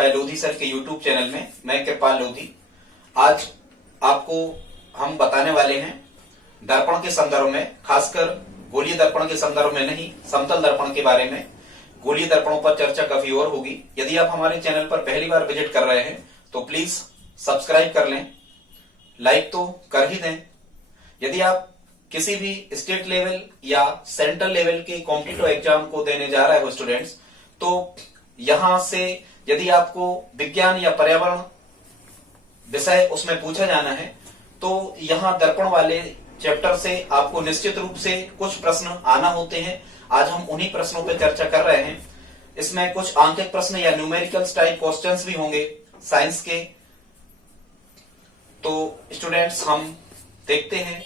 Bye Lodhi sir के YouTube channel में। मैं कृपाल लोधी। आज आपको हम बताने वाले हैं दर्पण के संदर्भ में, खासकर गोलीय दर्पण के संदर्भ में नहीं, समतल दर्पण के बारे में। गोलीय दर्पणों पर चर्चा काफी और होगी। यदि आप हमारे चैनल पर पहली बार विजिट कर रहे हैं तो प्लीज सब्सक्राइब कर लें, लाइक तो कर ही दें। यदि आप किसी भी स्टेट लेवल या सेंट्रल लेवल के कॉम्पिटिटिव एग्जाम को देने जा रहे हो स्टूडेंट्स, तो यहां से यदि आपको विज्ञान या पर्यावरण विषय उसमें पूछा जाना है तो यहां दर्पण वाले चैप्टर से आपको निश्चित रूप से कुछ प्रश्न आना होते हैं। आज हम उन्हीं प्रश्नों पर चर्चा कर रहे हैं। इसमें कुछ आंकिक प्रश्न या न्यूमेरिकल्स टाइप क्वेश्चंस भी होंगे साइंस के। तो स्टूडेंट्स हम देखते हैं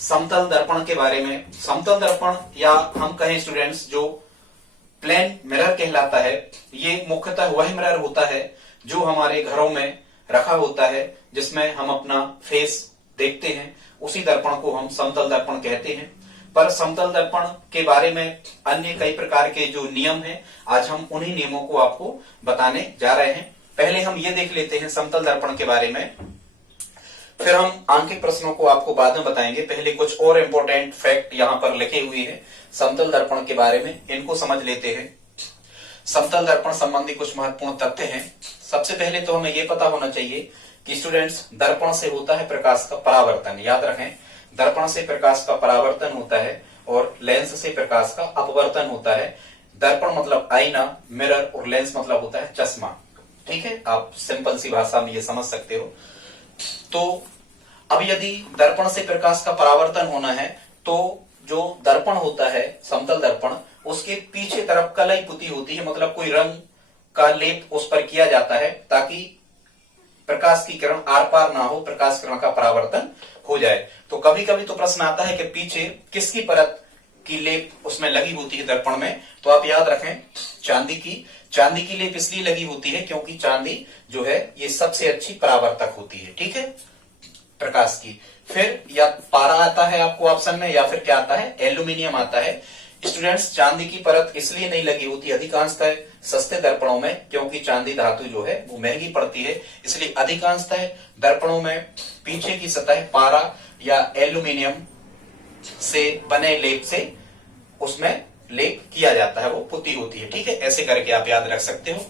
समतल दर्पण के बारे में। समतल दर्पण या हम कहें स्टूडेंट्स जो प्लेन मिरर कहलाता है, ये मुख्यतः वह मिरर होता है जो हमारे घरों में रखा होता है, जिसमें हम अपना फेस देखते हैं। उसी दर्पण को हम समतल दर्पण कहते हैं। पर समतल दर्पण के बारे में अन्य कई प्रकार के जो नियम हैं, आज हम उन्हीं नियमों को आपको बताने जा रहे हैं। पहले हम ये देख लेते हैं समतल दर्पण के बारे में, फिर हम आंकिक प्रश्नों को आपको बाद में बताएंगे। पहले कुछ और इम्पोर्टेंट फैक्ट यहाँ पर लिखे हुए हैं समतल दर्पण के बारे में, इनको समझ लेते हैं। समतल दर्पण संबंधी कुछ महत्वपूर्ण तथ्य हैं। सबसे पहले तो हमें यह पता होना चाहिए कि स्टूडेंट्स दर्पण से होता है प्रकाश का परावर्तन। याद रखें, दर्पण से प्रकाश का परावर्तन होता है और लेंस से प्रकाश का अपवर्तन होता है। दर्पण मतलब आईना, मिरर, और लेंस मतलब होता है चश्मा। ठीक है, आप सिंपल सी भाषा में ये समझ सकते हो। तो अब यदि दर्पण से प्रकाश का परावर्तन होना है तो जो दर्पण होता है समतल दर्पण, उसके पीछे तरफ कलई पुती होती है, मतलब कोई रंग का लेप उस पर किया जाता है ताकि प्रकाश की किरण आर पार ना हो, प्रकाश किरण का परावर्तन हो जाए। तो कभी कभी तो प्रश्न आता है कि पीछे किसकी परत की लेप उसमें लगी होती है दर्पण में, तो आप याद रखें चांदी की। चांदी की लेप इसलिए लगी होती है क्योंकि चांदी जो है ये सबसे अच्छी परावर्तक होती है, ठीक है, प्रकाश की। फिर या पारा आता है आपको ऑप्शन में, या फिर क्या आता है, एल्यूमिनियम आता है। स्टूडेंट्स चांदी की परत इसलिए नहीं लगी होती अधिकांशतः सस्ते दर्पणों में, क्योंकि चांदी धातु जो है वो महंगी पड़ती है, इसलिए अधिकांशतः दर्पणों में पीछे की सतह पारा या एल्यूमिनियम से बने लेप से उसमें लेप किया जाता है, वो पुती होती है। ठीक है, ऐसे करके आप याद रख सकते हो।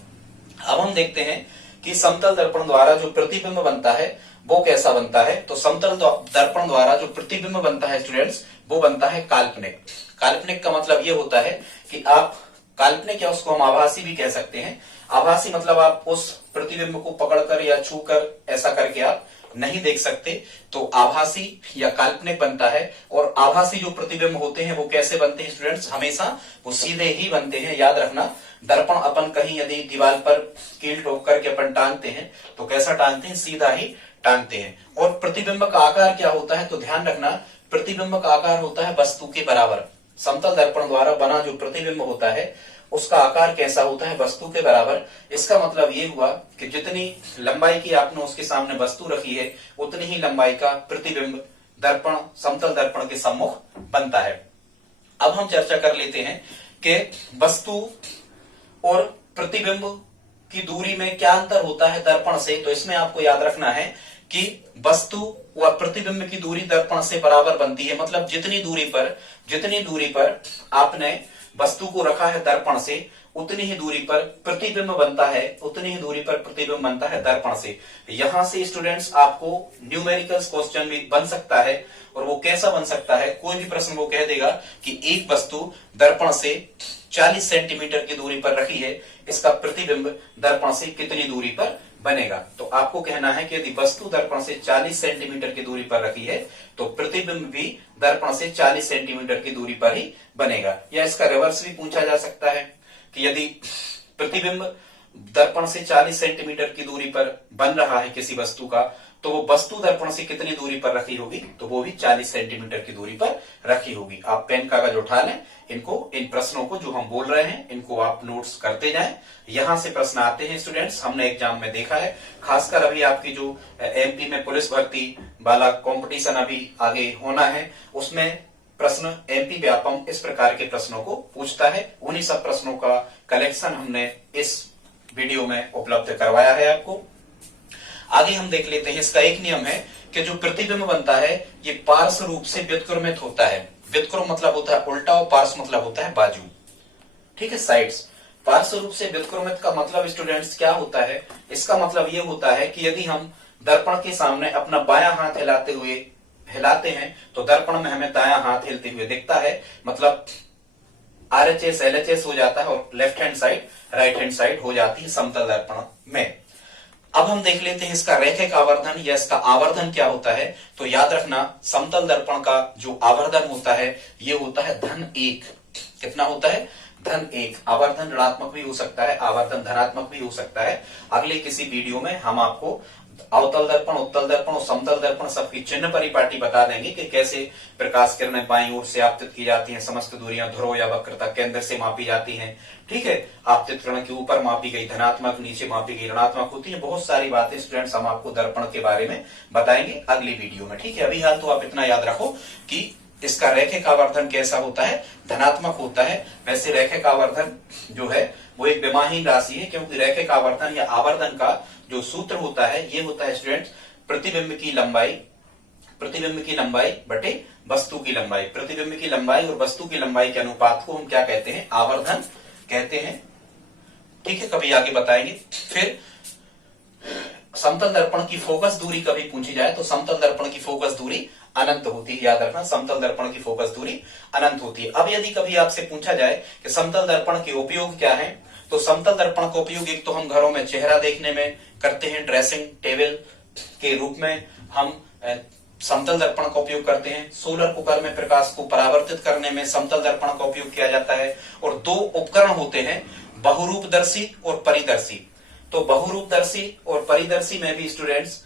अब हम देखते हैं कि समतल दर्पण द्वारा जो प्रतिबिंब बनता है वो कैसा बनता है। तो समतल दर्पण द्वारा जो प्रतिबिंब बनता है स्टूडेंट्स, वो बनता है काल्पनिक। काल्पनिक का मतलब ये होता है कि आप काल्पनिक या उसको हम आभासी भी कह सकते हैं। आभासी मतलब आप उस प्रतिबिंब को पकड़कर या छूकर ऐसा करके आप नहीं देख सकते, तो आभासी या काल्पनिक बनता है। और आभासी जो प्रतिबिंब होते हैं वो कैसे बनते हैं स्टूडेंट्स, हमेशा वो सीधे ही बनते हैं। याद रखना, दर्पण अपन कहीं यदि दीवार पर कील ठोक करके अपन टांगते हैं तो कैसा टांगते हैं, सीधा ही टांगते हैं। और प्रतिबिंब का आकार क्या होता है, तो ध्यान रखना प्रतिबिंब का आकार होता है वस्तु के बराबर। समतल दर्पण द्वारा बना जो प्रतिबिंब होता है उसका आकार कैसा होता है, वस्तु के बराबर। इसका मतलब ये हुआ कि जितनी लंबाई की आपने उसके सामने वस्तु रखी है उतनी ही लंबाई का प्रतिबिंब दर्पण, समतल दर्पण के सम्मुख बनता है। अब हम चर्चा कर लेते हैं कि वस्तु और प्रतिबिंब की दूरी में क्या अंतर होता है दर्पण से। तो इसमें आपको याद रखना है कि वस्तु व प्रतिबिंब की दूरी दर्पण से बराबर बनती है। मतलब जितनी दूरी पर आपने वस्तु को रखा है दर्पण से, उतनी ही दूरी पर प्रतिबिंब बनता है, उतनी ही दूरी पर प्रतिबिंब बनता है दर्पण से। यहां से स्टूडेंट्स आपको न्यूमेरिकल्स क्वेश्चन भी बन सकता है। और वो कैसा बन सकता है, कोई भी प्रश्न वो कह देगा कि एक वस्तु दर्पण से 40 सेंटीमीटर की दूरी पर रखी है, इसका प्रतिबिंब दर्पण से कितनी दूरी पर बनेगा। तो आपको कहना है कि यदि वस्तु दर्पण से 40 सेंटीमीटर की दूरी पर रखी है तो प्रतिबिंब भी दर्पण से 40 सेंटीमीटर की दूरी पर ही बनेगा। या इसका रिवर्स भी पूछा जा सकता है कि यदि प्रतिबिंब दर्पण से 40 सेंटीमीटर की दूरी पर बन रहा है किसी वस्तु का, तो वो वस्तु दर्पण से कितनी दूरी पर रखी होगी, तो वो भी 40 सेंटीमीटर की दूरी पर रखी होगी। आप पेन कागज उठा लें, इन प्रश्नों को जो हम बोल रहे हैं इनको आप नोट्स करते जाएं। यहां से प्रश्न आते हैं स्टूडेंट्स, हमने एग्जाम में देखा है। खासकर अभी आपकी जो एमपी में पुलिस भर्ती वाला कंपटीशन अभी आगे होना है, उसमें प्रश्न एमपी व्यापम इस प्रकार के प्रश्नों को पूछता है। उन्हीं सब प्रश्नों का कलेक्शन हमने इस वीडियो में उपलब्ध करवाया है आपको। आगे हम देख लेते हैं, इसका एक नियम है कि जो प्रतिबिंब बनता है ये पार्श्व रूप से व्युत्क्रमित होता है। व्युत्क्रम मतलब होता है उल्टा और पार्श्व मतलब होता है बाजू, ठीक है, साइड्स। पार्श्व रूप से व्युत्क्रमित का मतलब स्टूडेंट्स क्या होता है? इसका मतलब ये होता है कि यदि हम दर्पण के सामने अपना बायां हाथ हिलाते हैं तो दर्पण में हमें दायां हाथ हिलते हुए दिखता है, मतलब RHS LHS हो जाता है और left hand side right hand side हो जाती है समतल दर्पण में। अब हम देख लेते हैं इसका रैखिक आवर्धन या इसका आवर्धन क्या होता है। तो याद रखना, समतल दर्पण का जो आवर्धन होता है ये होता है धन 1। कितना होता है? धन 1। आवर्धन ऋणात्मक भी हो सकता है, आवर्धन धनात्मक भी हो सकता है। अगले किसी वीडियो में हम आपको अवतल दर्पण, उत्तल दर्पण और समतल दर्पण सबकी चिन्ह परिपाटी बता देंगे कि कैसे प्रकाश किरणें बाईं ओर से आपतित की जाती हैं, समस्त दूरियां ध्रुव या वक्रता केंद्र से मापी जाती हैं, ठीक है। आपतित किरण के ऊपर मापी गई धनात्मक, नीचे मापी गई ऋणात्मक होती है। बहुत सारी बातें स्टूडेंट्स हम आपको दर्पण के बारे में बताएंगे अगली वीडियो में, ठीक है। अभी हाल तो आप इतना याद रखो कि इसका रैखिक आवर्धन कैसा होता है? धनात्मक होता है। वैसे रैखिक आवर्धन जो है वो एक विमाहीन राशि है, क्योंकि रैखिक आवर्धन या आवर्धन का जो सूत्र होता है ये होता है स्टूडेंट्स प्रतिबिंब की लंबाई बटे वस्तु की लंबाई। प्रतिबिंब की लंबाई और वस्तु की लंबाई के अनुपात को हम क्या कहते हैं? आवर्धन कहते हैं, ठीक है। कभी आगे बताएंगे। फिर समतल दर्पण की फोकस दूरी कभी पूछी जाए तो समतल दर्पण की फोकस दूरी अनंत होती है। याद रखना, समतल दर्पण की फोकस दूरी अनंत होती है। अब यदि कभी आपसे पूछा जाए कि समतल दर्पण के उपयोग क्या है, तो समतल दर्पण का उपयोग एक तो हम घरों में चेहरा देखने में करते हैं, ड्रेसिंग टेबल के रूप में हम समतल दर्पण का उपयोग करते हैं। सोलर कुकर में प्रकाश को परावर्तित करने में समतल दर्पण का उपयोग किया जाता है। और दो उपकरण होते हैं, बहुरूपदर्शी और परिदर्शी। तो बहुरूपदर्शी और परिदर्शी में भी स्टूडेंट्स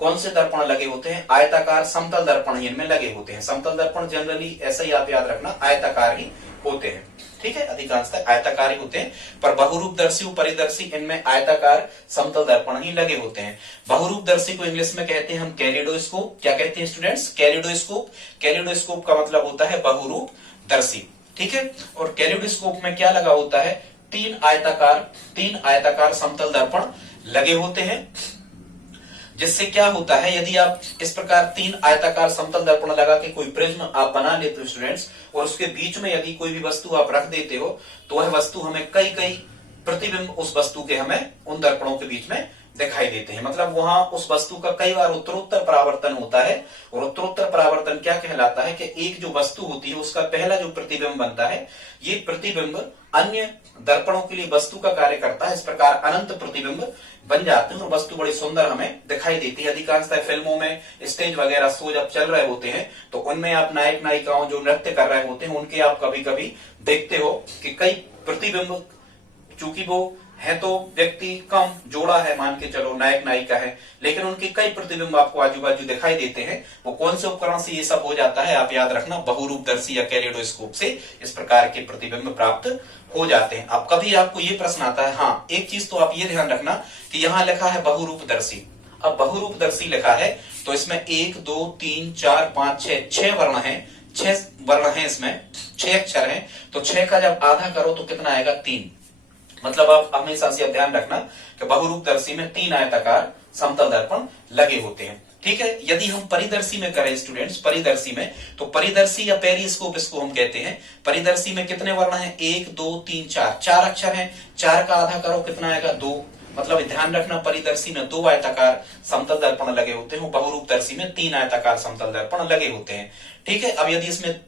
कौन से दर्पण लगे होते हैं? आयताकार समतल दर्पण इनमें लगे होते हैं। समतल दर्पण जनरली ऐसा ही आप याद रखना आयताकार ही होते हैं, ठीक है, अधिकांशतः आयताकार ही होते हैं। पर बहुरूपदर्शी और परिदर्शी इनमें आयताकार समतल दर्पण ही लगे होते हैं। बहुरूपदर्शी को इंग्लिश में कहते हैं हम कैलिडोस्कोप। क्या कहते हैं स्टूडेंट्स? कैलिडोस्कोप। कैलिडोस्कोप का मतलब होता है बहुरूपदर्शी, ठीक है। और कैलिडोस्कोप में क्या लगा होता है? तीन आयताकार समतल दर्पण लगे होते हैं। जिससे क्या होता है, यदि आप इस प्रकार तीन आयताकार समतल दर्पण लगा के कोई प्रिज्म आप बना लेते हो स्टूडेंट्स, और उसके बीच में यदि कोई भी वस्तु आप रख देते हो तो वह वस्तु हमें कई प्रतिबिंब उस वस्तु के हमें उन दर्पणों के बीच में दिखाई देते हैं। मतलब वहां उस वस्तु का कई बार उत्तरोत्तर परावर्तन होता है। और उत्तरोत्तर परावर्तन क्या कहलाता है कि एक जो वस्तु होती है उसका पहला जो प्रतिबिंब बनता है, ये प्रतिबिंब अन्य दर्पणों के लिए वस्तु का कार्य करता है। इस प्रकार अनंत प्रतिबिंब बन जाते हैं और वस्तु बड़ी सुंदर हमें दिखाई देती है। अधिकांशतः फिल्मों में स्टेज वगैरह शो जब चल रहे होते हैं तो उनमें आप नायक नायिकाओं जो नृत्य कर रहे होते हैं उनके आप कभी कभी देखते हो कि कई प्रतिबिंब, चूंकि वो है तो व्यक्ति कम जोड़ा है, मान के चलो नायक नायिका है, लेकिन उनके कई प्रतिबिंब आपको आजू बाजू दिखाई देते हैं। वो कौन से उपकरण से ये सब हो जाता है? आप याद रखना, बहुरूपदर्शी या कैलिडोस्कोप से इस प्रकार के प्रतिबिंब प्राप्त हो जाते हैं। अब कभी आपको ये प्रश्न आता है, हाँ एक चीज तो आप ये ध्यान रखना कि यहाँ लिखा है बहुरूपदर्शी। अब बहुरूपदर्शी लिखा है तो इसमें 1 2 3 4 5 6 वर्ण है, 6 वर्ण है, इसमें 6 अक्षर है। तो 6 का जब आधा करो तो कितना आएगा? 3। मतलब आप हमेशा से ध्यान रखना कि बहुरूपदर्शी में 3 आयताकार समतल दर्पण लगे होते हैं, ठीक है। यदि हम परिदर्शी में करें स्टूडेंट्स, परिदर्शी में, तो परिदर्शी या पेरिस्कोप इसको हम कहते हैं। परिदर्शी में कितने वर्ण हैं? 1 2 3 4, 4 अक्षर हैं। 4 का आधा करो कितना आएगा? 2। मतलब ध्यान रखना, परिदर्शी में 2 आयताकार समतल दर्पण लगे होते हैं, बहुरूपदर्शी में 3 आयताकार समतल दर्पण लगे होते हैं, ठीक है। अब यदि इसमें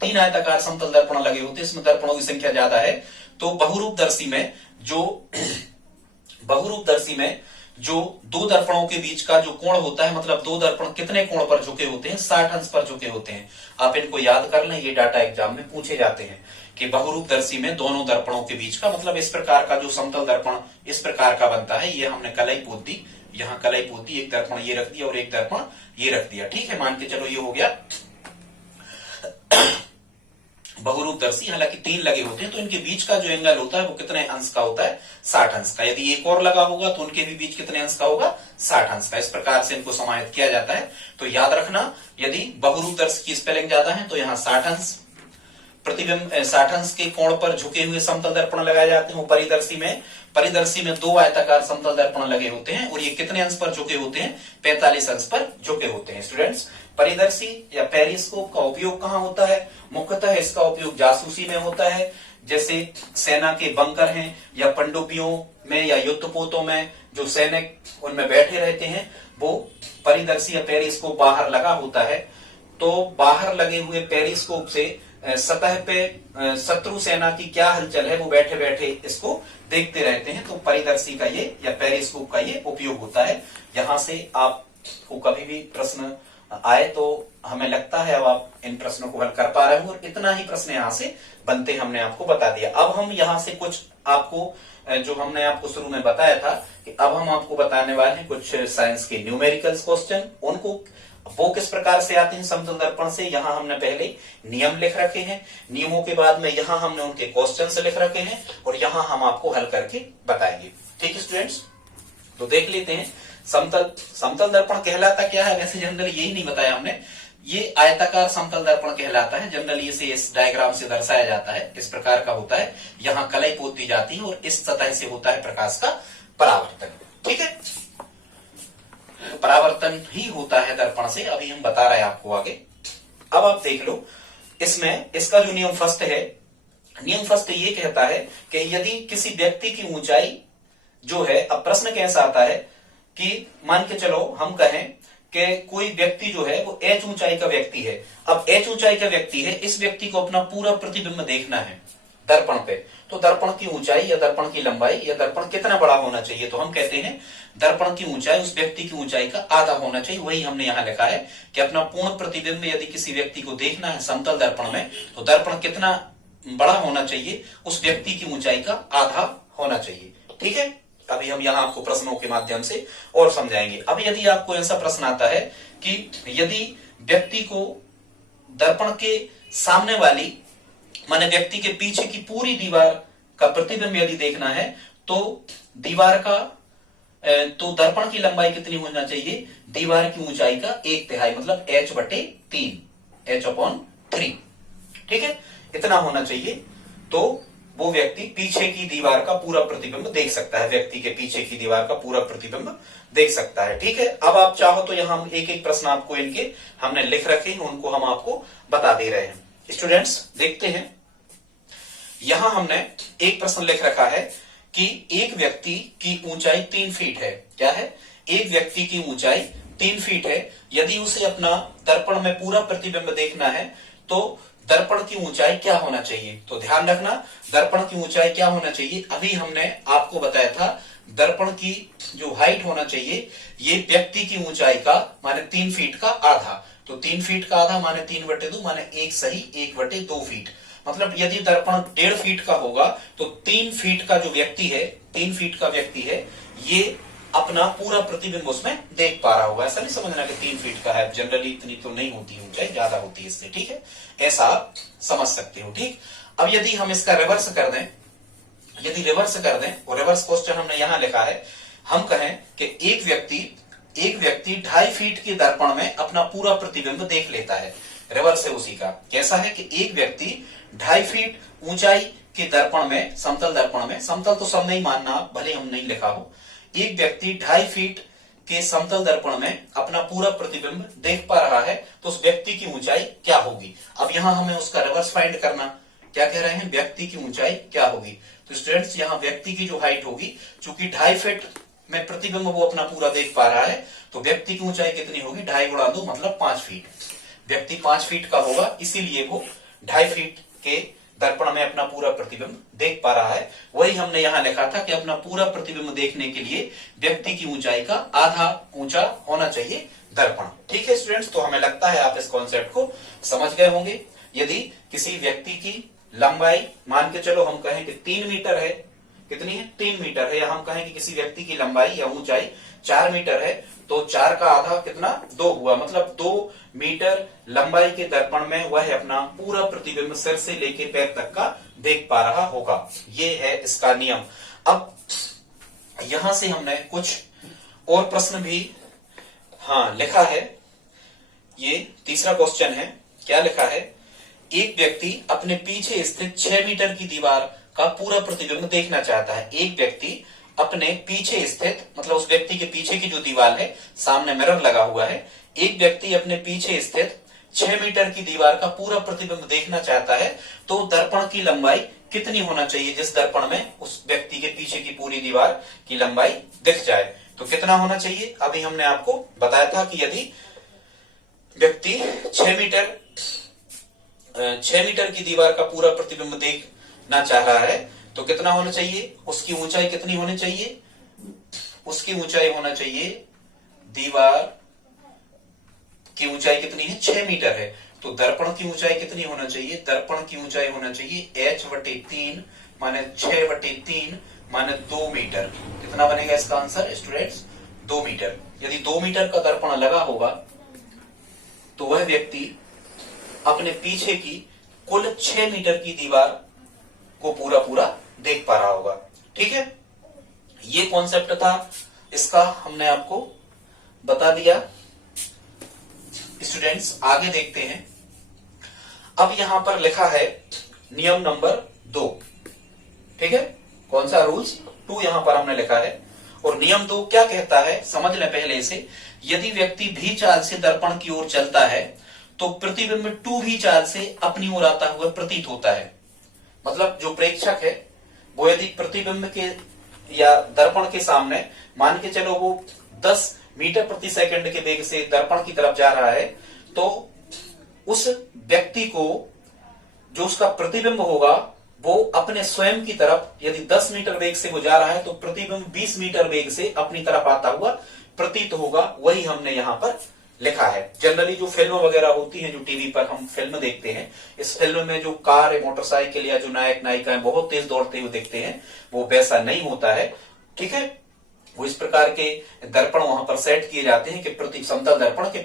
3 आयताकार समतल दर्पण लगे होते हैं, इसमें दर्पणों की संख्या ज्यादा है, तो बहुरूपदर्शी में जो दो दर्पणों के बीच का जो कोण होता है, मतलब दो दर्पण कितने कोण पर झुके होते हैं? 60 अंश पर झुके होते हैं। आप इनको याद कर लें, ये डाटा एग्जाम में पूछे जाते हैं कि बहुरूपदर्शी में दोनों दर्पणों के बीच का, मतलब इस प्रकार का जो समतल दर्पण इस प्रकार का बनता है, ये हमने कलाई पोत दी, यहाँ कलाई पोत दी, एक दर्पण ये रख दिया और एक दर्पण ये रख दिया, ठीक है। मान के चलो ये हो गया बहुरूपदर्शी। हालांकि 3 लगे होते हैं तो इनके बीच का जो एंगल होता है वो कितने अंश का होता है? 60 अंश का। यदि एक और लगा होगा तो उनके भी बीच कितने अंश का होगा? 60 अंश का। इस प्रकार से इनको समाहित किया जाता है। तो याद रखना, यदि बहुरूपदर्शी की स्पेलिंग ज्यादा है तो यहाँ 60 अंश, प्रतिबिंब 60 अंश के कोण पर झुके हुए समतल दर्पण लगाए जाते हैं। परिदर्शी में 2 आयताकार समतल दर्पण लगे होते हैं और ये कितने अंश पर झुके होते हैं? 45 अंश पर झुके होते हैं। स्टूडेंट्स, परिदर्शी या पेरिस्कोप का उपयोग कहाँ होता है? मुख्यतः इसका उपयोग जासूसी में होता है, जैसे सेना के बंकर हैं या पनडुब्बियों में या युद्धपोतों में जो सैनिक उनमें बैठे रहते हैं, वो परिदर्शी या पेरिस्कोप बाहर लगा होता है। तो बाहर लगे हुए पेरिस्कोप से सतह पे शत्रु सेना की क्या हलचल है वो बैठे बैठे इसको देखते रहते हैं। तो परिदर्शी का ये या पेरिस्कोप का ये उपयोग होता है। यहां से आपको कभी भी प्रश्न आए तो हमें लगता है अब आप इन प्रश्नों को हल कर पा रहे हो, और इतना ही प्रश्न यहाँ से बनते हमने आपको बता दिया। अब हम यहाँ से कुछ आपको जो हमने आपको शुरू में बताया था कि अब हम आपको बताने वाले हैं कुछ साइंस के न्यूमेरिकल्स क्वेश्चन। उनको वो किस प्रकार से आते हैं समतल दर्पण से, यहाँ हमने पहले नियम लिख रखे हैं, नियमों के बाद में यहाँ हमने उनके क्वेश्चन लिख रखे हैं और यहाँ हम आपको हल करके बताएंगे। ठीक है स्टूडेंट्स, तो देख लेते हैं समतल दर्पण कहलाता क्या है। वैसे जनरली यही नहीं बताया हमने, ये आयताकार समतल दर्पण कहलाता है। जनरली इसे इस डायग्राम से दर्शाया जाता है, इस प्रकार का होता है। यहाँ कलाई पोती जाती है और इस सतह से होता है प्रकाश का परावर्तन। ठीक है, परावर्तन ही होता है दर्पण से, अभी हम बता रहे हैं आपको आगे। अब आप देख लो, इसमें इसका जो नियम फर्स्ट है, नियम फर्स्ट ये कहता है कि यदि किसी व्यक्ति की ऊंचाई जो है, अब प्रश्न कैसा आता है कि मान के चलो हम कहें कि कोई व्यक्ति जो है वो h ऊंचाई का व्यक्ति है। अब h ऊंचाई का व्यक्ति है, इस व्यक्ति को अपना पूरा प्रतिबिंब देखना है दर्पण पे। तो दर्पण की ऊंचाई या दर्पण की लंबाई या दर्पण कितना बड़ा होना चाहिए? तो हम कहते हैं दर्पण की ऊंचाई उस व्यक्ति की ऊंचाई का आधा होना चाहिए। वही हमने यहाँ लिखा है कि अपना पूर्ण प्रतिबिंब यदि किसी व्यक्ति को देखना है समतल दर्पण में, तो दर्पण कितना बड़ा होना चाहिए? उस व्यक्ति की ऊंचाई का आधा होना चाहिए। ठीक है, अभी हम यहाँ आपको प्रश्नों के माध्यम से और समझाएंगे। अब यदि आपको ऐसा प्रश्न आता है कि यदि व्यक्ति को दर्पण के सामने वाली माने व्यक्ति के पीछे की पूरी दीवार का प्रतिबिंब यदि देखना है, तो दीवार का तो दर्पण की लंबाई कितनी होना चाहिए? दीवार की ऊंचाई का 1/3 मतलब h/3। ठीक है, इतना होना चाहिए। तो वो व्यक्ति पीछे की दीवार का पूरा प्रतिबिंब देख सकता है, व्यक्ति के पीछे की दीवार का पूरा प्रतिबिंब देख सकता है। ठीक है, अब आप चाहो तो यहाँ हम एक एक प्रश्न आपको इनके हमने लिख रखे हैं, उनको हम आपको बता दे रहे हैं। स्टूडेंट्स देखते हैं, यहां हमने एक प्रश्न लिख रखा है कि एक व्यक्ति की ऊंचाई 3 फीट है। क्या है? एक व्यक्ति की ऊंचाई 3 फीट है। यदि उसे अपना दर्पण में पूरा प्रतिबिंब देखना है तो दर्पण की ऊंचाई क्या होना चाहिए? तो ध्यान रखना, दर्पण की ऊंचाई क्या होना चाहिए? अभी हमने आपको बताया था दर्पण की जो हाइट होना चाहिए, ये व्यक्ति की ऊंचाई का माने 3 फीट का आधा। तो 3 फीट का आधा माने 3/2 माने 1 सही 1/2 फीट। मतलब यदि दर्पण 1.5 फीट का होगा तो 3 फीट का जो व्यक्ति है, 3 फीट का व्यक्ति है, ये अपना पूरा प्रतिबिंब उसमें देख पा रहा होगा। ऐसा नहीं समझना कि 3 फीट का है, जनरली इतनी तो नहीं होती ऊंचाई, ज्यादा होती है इससे। ठीक है, ऐसा आप समझ सकते हो। ठीक, अब यदि हम इसका रिवर्स कर दें, यदि रिवर्स कर दें और रिवर्स क्वेश्चन हमने यहां लिखा है, हम कहें कि एक व्यक्ति 2.5 फीट के दर्पण में अपना पूरा प्रतिबिंब देख लेता है। रिवर्स है उसी का। कैसा है कि एक व्यक्ति 2.5 फीट ऊंचाई के दर्पण में, समतल दर्पण में, समतल तो सब नहीं मानना भले हम नहीं लिखा हो, एक व्यक्ति 2.5 फीट के समतल दर्पण में अपना पूरा प्रतिबिंब देख पा रहा है, तो उस व्यक्ति की ऊंचाई क्या होगी? अब यहां हमें उसका रिवर्स फाइंड करना। क्या कह रहे हैं? व्यक्ति की ऊंचाई क्या होगी? तो स्टूडेंट्स यहाँ व्यक्ति की जो हाइट होगी, चूंकि 2.5 फीट में प्रतिबिंब वो अपना पूरा देख पा रहा है, तो व्यक्ति की ऊंचाई कितनी होगी? 2.5 गुणा 2 मतलब 5 फीट। व्यक्ति 5 फीट का होगा, इसीलिए वो 2.5 फीट के दर्पण में अपना पूरा प्रतिबिंब देख पा रहा है। वही हमने यहाँ लिखा था कि अपना पूरा प्रतिबिंब देखने के लिए व्यक्ति की ऊंचाई का आधा ऊंचा होना चाहिए दर्पण। ठीक है स्टूडेंट्स, तो हमें लगता है आप इस कॉन्सेप्ट को समझ गए होंगे। यदि किसी व्यक्ति की लंबाई मान के चलो हम कहें कि 3 मीटर है, कितनी है? 3 मीटर है, या हम कहें कि किसी व्यक्ति की लंबाई या ऊंचाई 4 मीटर है, तो 4 का आधा कितना? 2 हुआ। मतलब 2 मीटर लंबाई के दर्पण में वह अपना पूरा प्रतिबिंब सिर से लेके पैर तक का देख पा रहा होगा। ये है इसका नियम। अब यहां से हमने कुछ और प्रश्न भी लिखा है। ये तीसरा क्वेश्चन है। क्या लिखा है एक व्यक्ति अपने पीछे स्थित 6 मीटर की दीवार का पूरा प्रतिबिंब देखना चाहता है। एक व्यक्ति अपने पीछे स्थित, मतलब उस व्यक्ति के पीछे की जो दीवार है, सामने मिरर लगा हुआ है, एक व्यक्ति अपने पीछे स्थित 6 मीटर की दीवार का पूरा प्रतिबिंब देखना चाहता है, तो दर्पण की लंबाई कितनी होना चाहिए जिस दर्पण में उस व्यक्ति के पीछे की पूरी दीवार की लंबाई दिख जाए? तो कितना होना चाहिए? अभी हमने आपको बताया था कि यदि व्यक्ति 6 मीटर की दीवार का पूरा प्रतिबिंब देखना चाह रहा है तो कितना होना चाहिए? उसकी ऊंचाई कितनी होनी चाहिए? उसकी ऊंचाई होना चाहिए, दीवार की ऊंचाई कितनी है? 6 मीटर है। तो दर्पण की ऊंचाई कितनी होना चाहिए? दर्पण की ऊंचाई होना चाहिए h/3 माने 6/3 माने 2 मीटर। कितना बनेगा इसका आंसर स्टूडेंट्स? 2 मीटर। यदि 2 मीटर का दर्पण लगा होगा तो वह व्यक्ति अपने पीछे की कुल 6 मीटर की दीवार को पूरा देख पा रहा होगा। ठीक है, ये कॉन्सेप्ट था, इसका हमने आपको बता दिया। स्टूडेंट्स आगे देखते हैं। अब यहां पर लिखा है नियम नंबर 2। ठीक है, कौन सा? रूल्स 2 यहां पर हमने लिखा है। और नियम 2 क्या कहता है समझ लें पहले इसे। यदि व्यक्ति भी चाल से दर्पण की ओर चलता है तो प्रतिबिंब 2 भी चाल से अपनी ओर आता हुआ प्रतीत होता है। मतलब जो प्रेक्षक है वो यदि प्रतिबिंब के या दर्पण के सामने मान के चलो वो 10 मीटर प्रति सेकंड के वेग से दर्पण की तरफ जा रहा है, तो उस व्यक्ति को जो उसका प्रतिबिंब होगा वो अपने स्वयं की तरफ, यदि 10 मीटर वेग से वो जा रहा है तो प्रतिबिंब 20 मीटर वेग से अपनी तरफ आता हुआ प्रतीत होगा। वही हमने यहां पर लिखा है। जनरली जो फिल्म वगैरह होती हैं, जो टीवी पर हम फिल्म देखते हैं, इस फिल्म में जो कार, मोटरसाइकिल या जो नायक नायिकाएं बहुत तेज दौड़ते हुए दिखते हैं, वो वैसा नहीं होता है। ठीक है, वो इस प्रकार के दर्पण वहां पर सेट किए जाते हैं कि समतल दर्पण के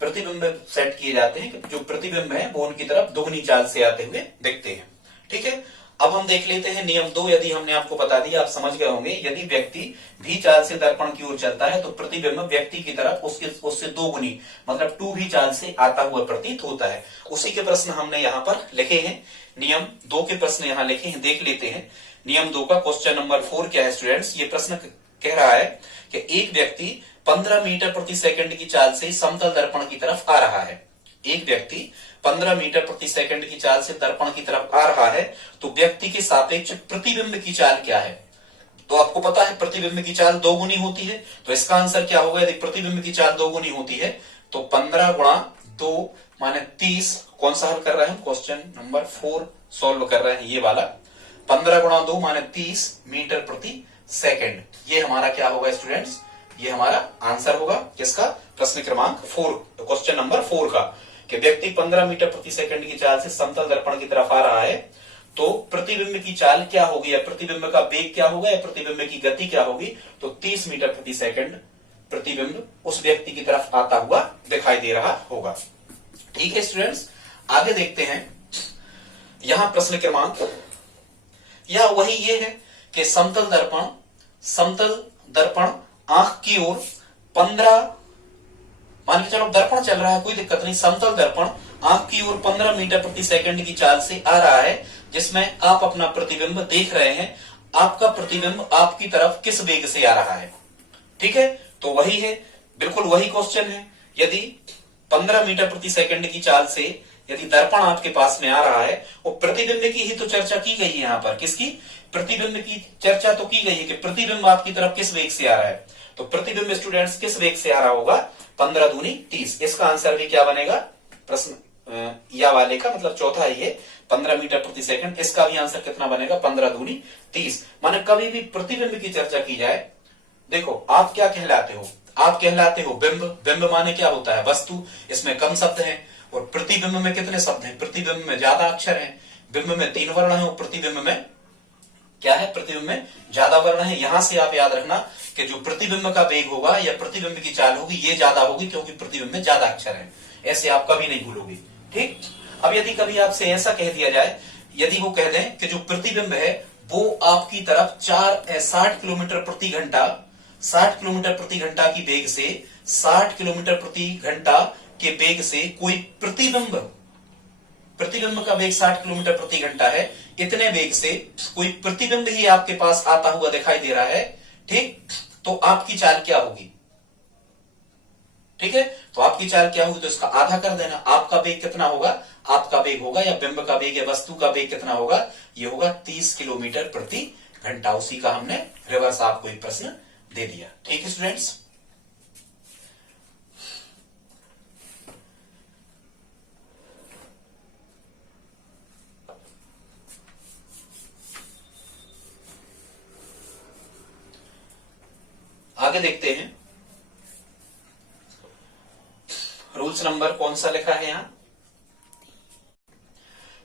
प्रतिबिंब सेट किए जाते हैं कि जो प्रतिबिंब है वो उनकी तरफ दुगनी चाल से आते हुए दिखते हैं। ठीक है, अब हम देख लेते हैं नियम 2। यदि हमने आपको बता दिया, आप समझ गए होंगे। यदि व्यक्ति भी चाल से दर्पण की ओर चलता है तो प्रतिबिंब व्यक्ति की तरफ उससे 2 गुनी, मतलब 2 भी चाल से आता हुआ प्रतीत होता है। उसी के प्रश्न हमने यहाँ पर लिखे हैं। नियम 2 के प्रश्न यहाँ लिखे हैं, देख लेते हैं। नियम 2 का क्वेश्चन नंबर 4 क्या है स्टूडेंट्स? ये प्रश्न कह रहा है कि एक व्यक्ति 15 मीटर प्रति सेकंड की चाल से समतल दर्पण की तरफ आ रहा है। एक व्यक्ति 15 मीटर प्रति सेकंड की चाल से दर्पण की तरफ आ रहा है, तो व्यक्ति के सापेक्ष प्रतिबिंब की चाल क्या है? तो आपको पता है प्रतिबिंब की चाल 2 गुनी होती है। तो इसका आंसर क्या होगा? यदि प्रतिबिंब की चाल 2 गुनी होती है तो 15 गुणा 2 माने 30। कौन सा हल कर रहे हैं? क्वेश्चन नंबर 4 सॉल्व कर रहे हैं, ये वाला। 15 गुणा 2 माने 30 मीटर प्रति सेकंड। ये हमारा क्या होगा स्टूडेंट्स? ये हमारा आंसर होगा किसका? प्रश्न क्रमांक 4, क्वेश्चन नंबर 4 का। कि व्यक्ति 15 मीटर प्रति सेकंड की चाल से समतल दर्पण की तरफ आ रहा है, तो प्रतिबिंब की चाल क्या होगी, या प्रतिबिंब का वेग क्या होगा, या प्रतिबिंब की गति क्या होगी? तो 30 मीटर प्रति सेकंड प्रतिबिंब उस व्यक्ति की तरफ आता हुआ दिखाई दे रहा होगा। ठीक है स्टूडेंट्स, आगे देखते हैं। यहां प्रश्न क्रमांक या वही ये है कि समतल दर्पण आंख की ओर 15, मान के चलो दर्पण चल रहा है, कोई दिक्कत नहीं। समतल दर्पण आंख की ओर 15 मीटर प्रति सेकंड की चाल से आ रहा है, जिसमें आप अपना प्रतिबिंब देख रहे हैं। आपका प्रतिबिंब आपकी तरफ किस वेग से आ रहा है? ठीक है, तो वही है, बिल्कुल वही क्वेश्चन है। यदि 15 मीटर प्रति सेकंड की चाल से यदि दर्पण आपके पास में आ रहा है, वो प्रतिबिंब की ही तो चर्चा की गई है यहाँ पर। किसकी? प्रतिबिंब की चर्चा तो की गई है कि प्रतिबिंब आपकी तरफ किस वेग से आ रहा है। तो प्रतिबिंब स्टूडेंट्स किस वेग से आ रहा होगा? 15 दूनी 30। इसका आंसर भी क्या बनेगा? प्रश्न या वाले का मतलब चौथा ही है, 15 मीटर प्रति सेकंड। इसका भी आंसर कितना बनेगा? 15 दूनी 30। माने कभी भी प्रतिबिंब की चर्चा की जाए, देखो आप क्या कहलाते हो? आप कहलाते हो बिंब। बिंब माने क्या होता है? वस्तु। इसमें कम शब्द हैं। और प्रतिबिंब में कितने शब्द हैं? प्रतिबिंब में ज्यादा अक्षर हैं। बिंब में 3 वर्ण है और प्रतिबिंब में क्या है? प्रतिबिंब में ज्यादा वर्ण है। यहां से आप याद रखना कि जो प्रतिबिंब का वेग होगा या प्रतिबिंब की चाल होगी, ये ज्यादा होगी क्योंकि प्रतिबिंब में ज्यादा अक्षर है। ऐसे आप कभी नहीं भूलोगे। ठीक, अब यदि कभी आपसे ऐसा कह दिया जाए, यदि वो कह दें कि जो प्रतिबिंब है वो आपकी तरफ 60 किलोमीटर प्रति घंटा 60 किलोमीटर प्रति घंटा की वेग से 60 किलोमीटर प्रति घंटा के वेग से कोई प्रतिबिंब प्रतिबिंब का वेग 60 किलोमीटर प्रति घंटा है, इतने वेग से कोई प्रतिबिंब ही आपके पास आता हुआ दिखाई दे रहा है, ठीक, तो आपकी चाल क्या होगी? ठीक है, तो आपकी चाल क्या होगी? तो इसका आधा कर देना। आपका वेग कितना होगा? आपका वेग होगा या बिंब का वेग या वस्तु का वेग कितना होगा? ये होगा 30 किलोमीटर प्रति घंटा। उसी का हमने रिवर्स आपको एक प्रश्न दे दिया। ठीक है स्टूडेंट्स, आगे देखते हैं। रूल्स नंबर कौन सा लिखा है यहां?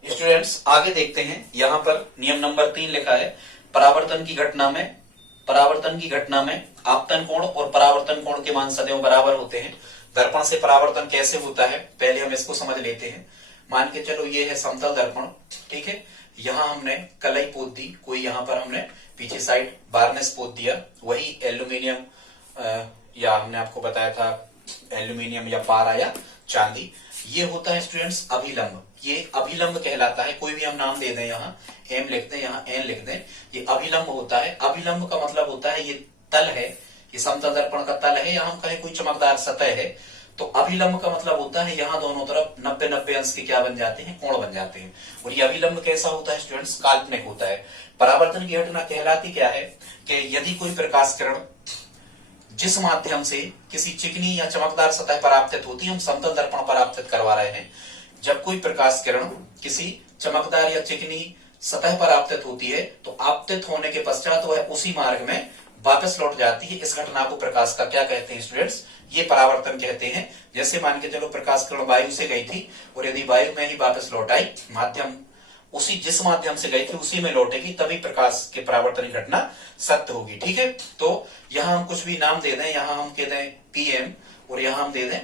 स्टूडेंट्स आगे देखते हैं, यहां पर नियम नंबर 3 लिखा है, परावर्तन की घटना में आपतन कोण और परावर्तन कोण के मान सदैव बराबर होते हैं। दर्पण से परावर्तन कैसे होता है, पहले हम इसको समझ लेते हैं। मान के चलो ये है समतल दर्पण, ठीक है, यहां हमने कलई पोत दी, कोई यहां पर हमने पीछे साइड वार्निश पोत दिया, वही एल्यूमिनियम या हमने आपको बताया था एल्यूमिनियम या पारा या चांदी। ये होता है स्टूडेंट्स अभिलंब, ये अभिलंब कहलाता है। कोई भी हम नाम दे दें, यहाँ एम लिख दें, यहाँ एन लिख दें, ये अभिलंब होता है। अभिलंब का मतलब होता है ये तल है, ये समतल दर्पण का तल है, या हम कहें कोई चमकदार सतह है, तो अभिलंब का मतलब होता है यहाँ दोनों तरफ 90-90 अंश के क्या बन जाते हैं? कोण बन जाते हैं। और ये अभिलंब कैसा होता है स्टूडेंट्स? काल्पनिक होता है। परावर्तन की घटना कहलाती क्या है कि यदि कोई प्रकाश किरण जिस माध्यम से किसी चिकनी या चमकदार सतह पर आपतित होती है, हम समतल दर्पण पर आपतित करवा रहे हैं, जब कोई प्रकाश किरण किसी चमकदार या चिकनी सतह पर आपतित होती है तो आपतित होने के पश्चात वह उसी मार्ग में वापस लौट जाती है। इस घटना को प्रकाश का क्या कहते हैं स्टूडेंट्स? ये परावर्तन कहते हैं। जैसे मान के चलो प्रकाश किरण वायु से गई थी और यदि वायु में ही वापस लौट आई, माध्यम उसी जिस माध्यम से गई थी उसी में लौटेगी, तभी प्रकाश के परावर्तन की घटना सत्य होगी। ठीक है, तो यहां हम कुछ भी नाम दे दें, यहां हम कह दें पीएम और यहां हम दे दें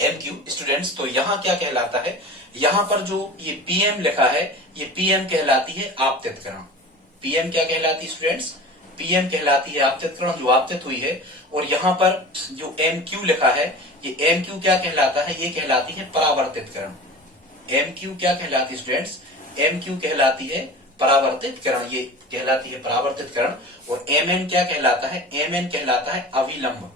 एमक्यू स्टूडेंट्स। तो यहां क्या कहलाता है? यहां पर जो ये पीएम लिखा है, ये पीएम कहलाती है आपतित किरण। पीएम क्या कहलाती है स्टूडेंट्स? पीएम कहलाती है आपतित किरण, जो आपतित हुई है। और यहां पर जो एमक्यू लिखा है, ये एमक्यू क्या कहलाता है? ये कहलाती है परावर्तित किरण। एमक्यू क्या कहलाती है स्टूडेंट्स? एमक्यू कहलाती है परावर्तित किरण, ये कहलाती है परावर्तित किरण। और एमएन क्या कहलाता है? एमएन कहलाता है अभिलंब।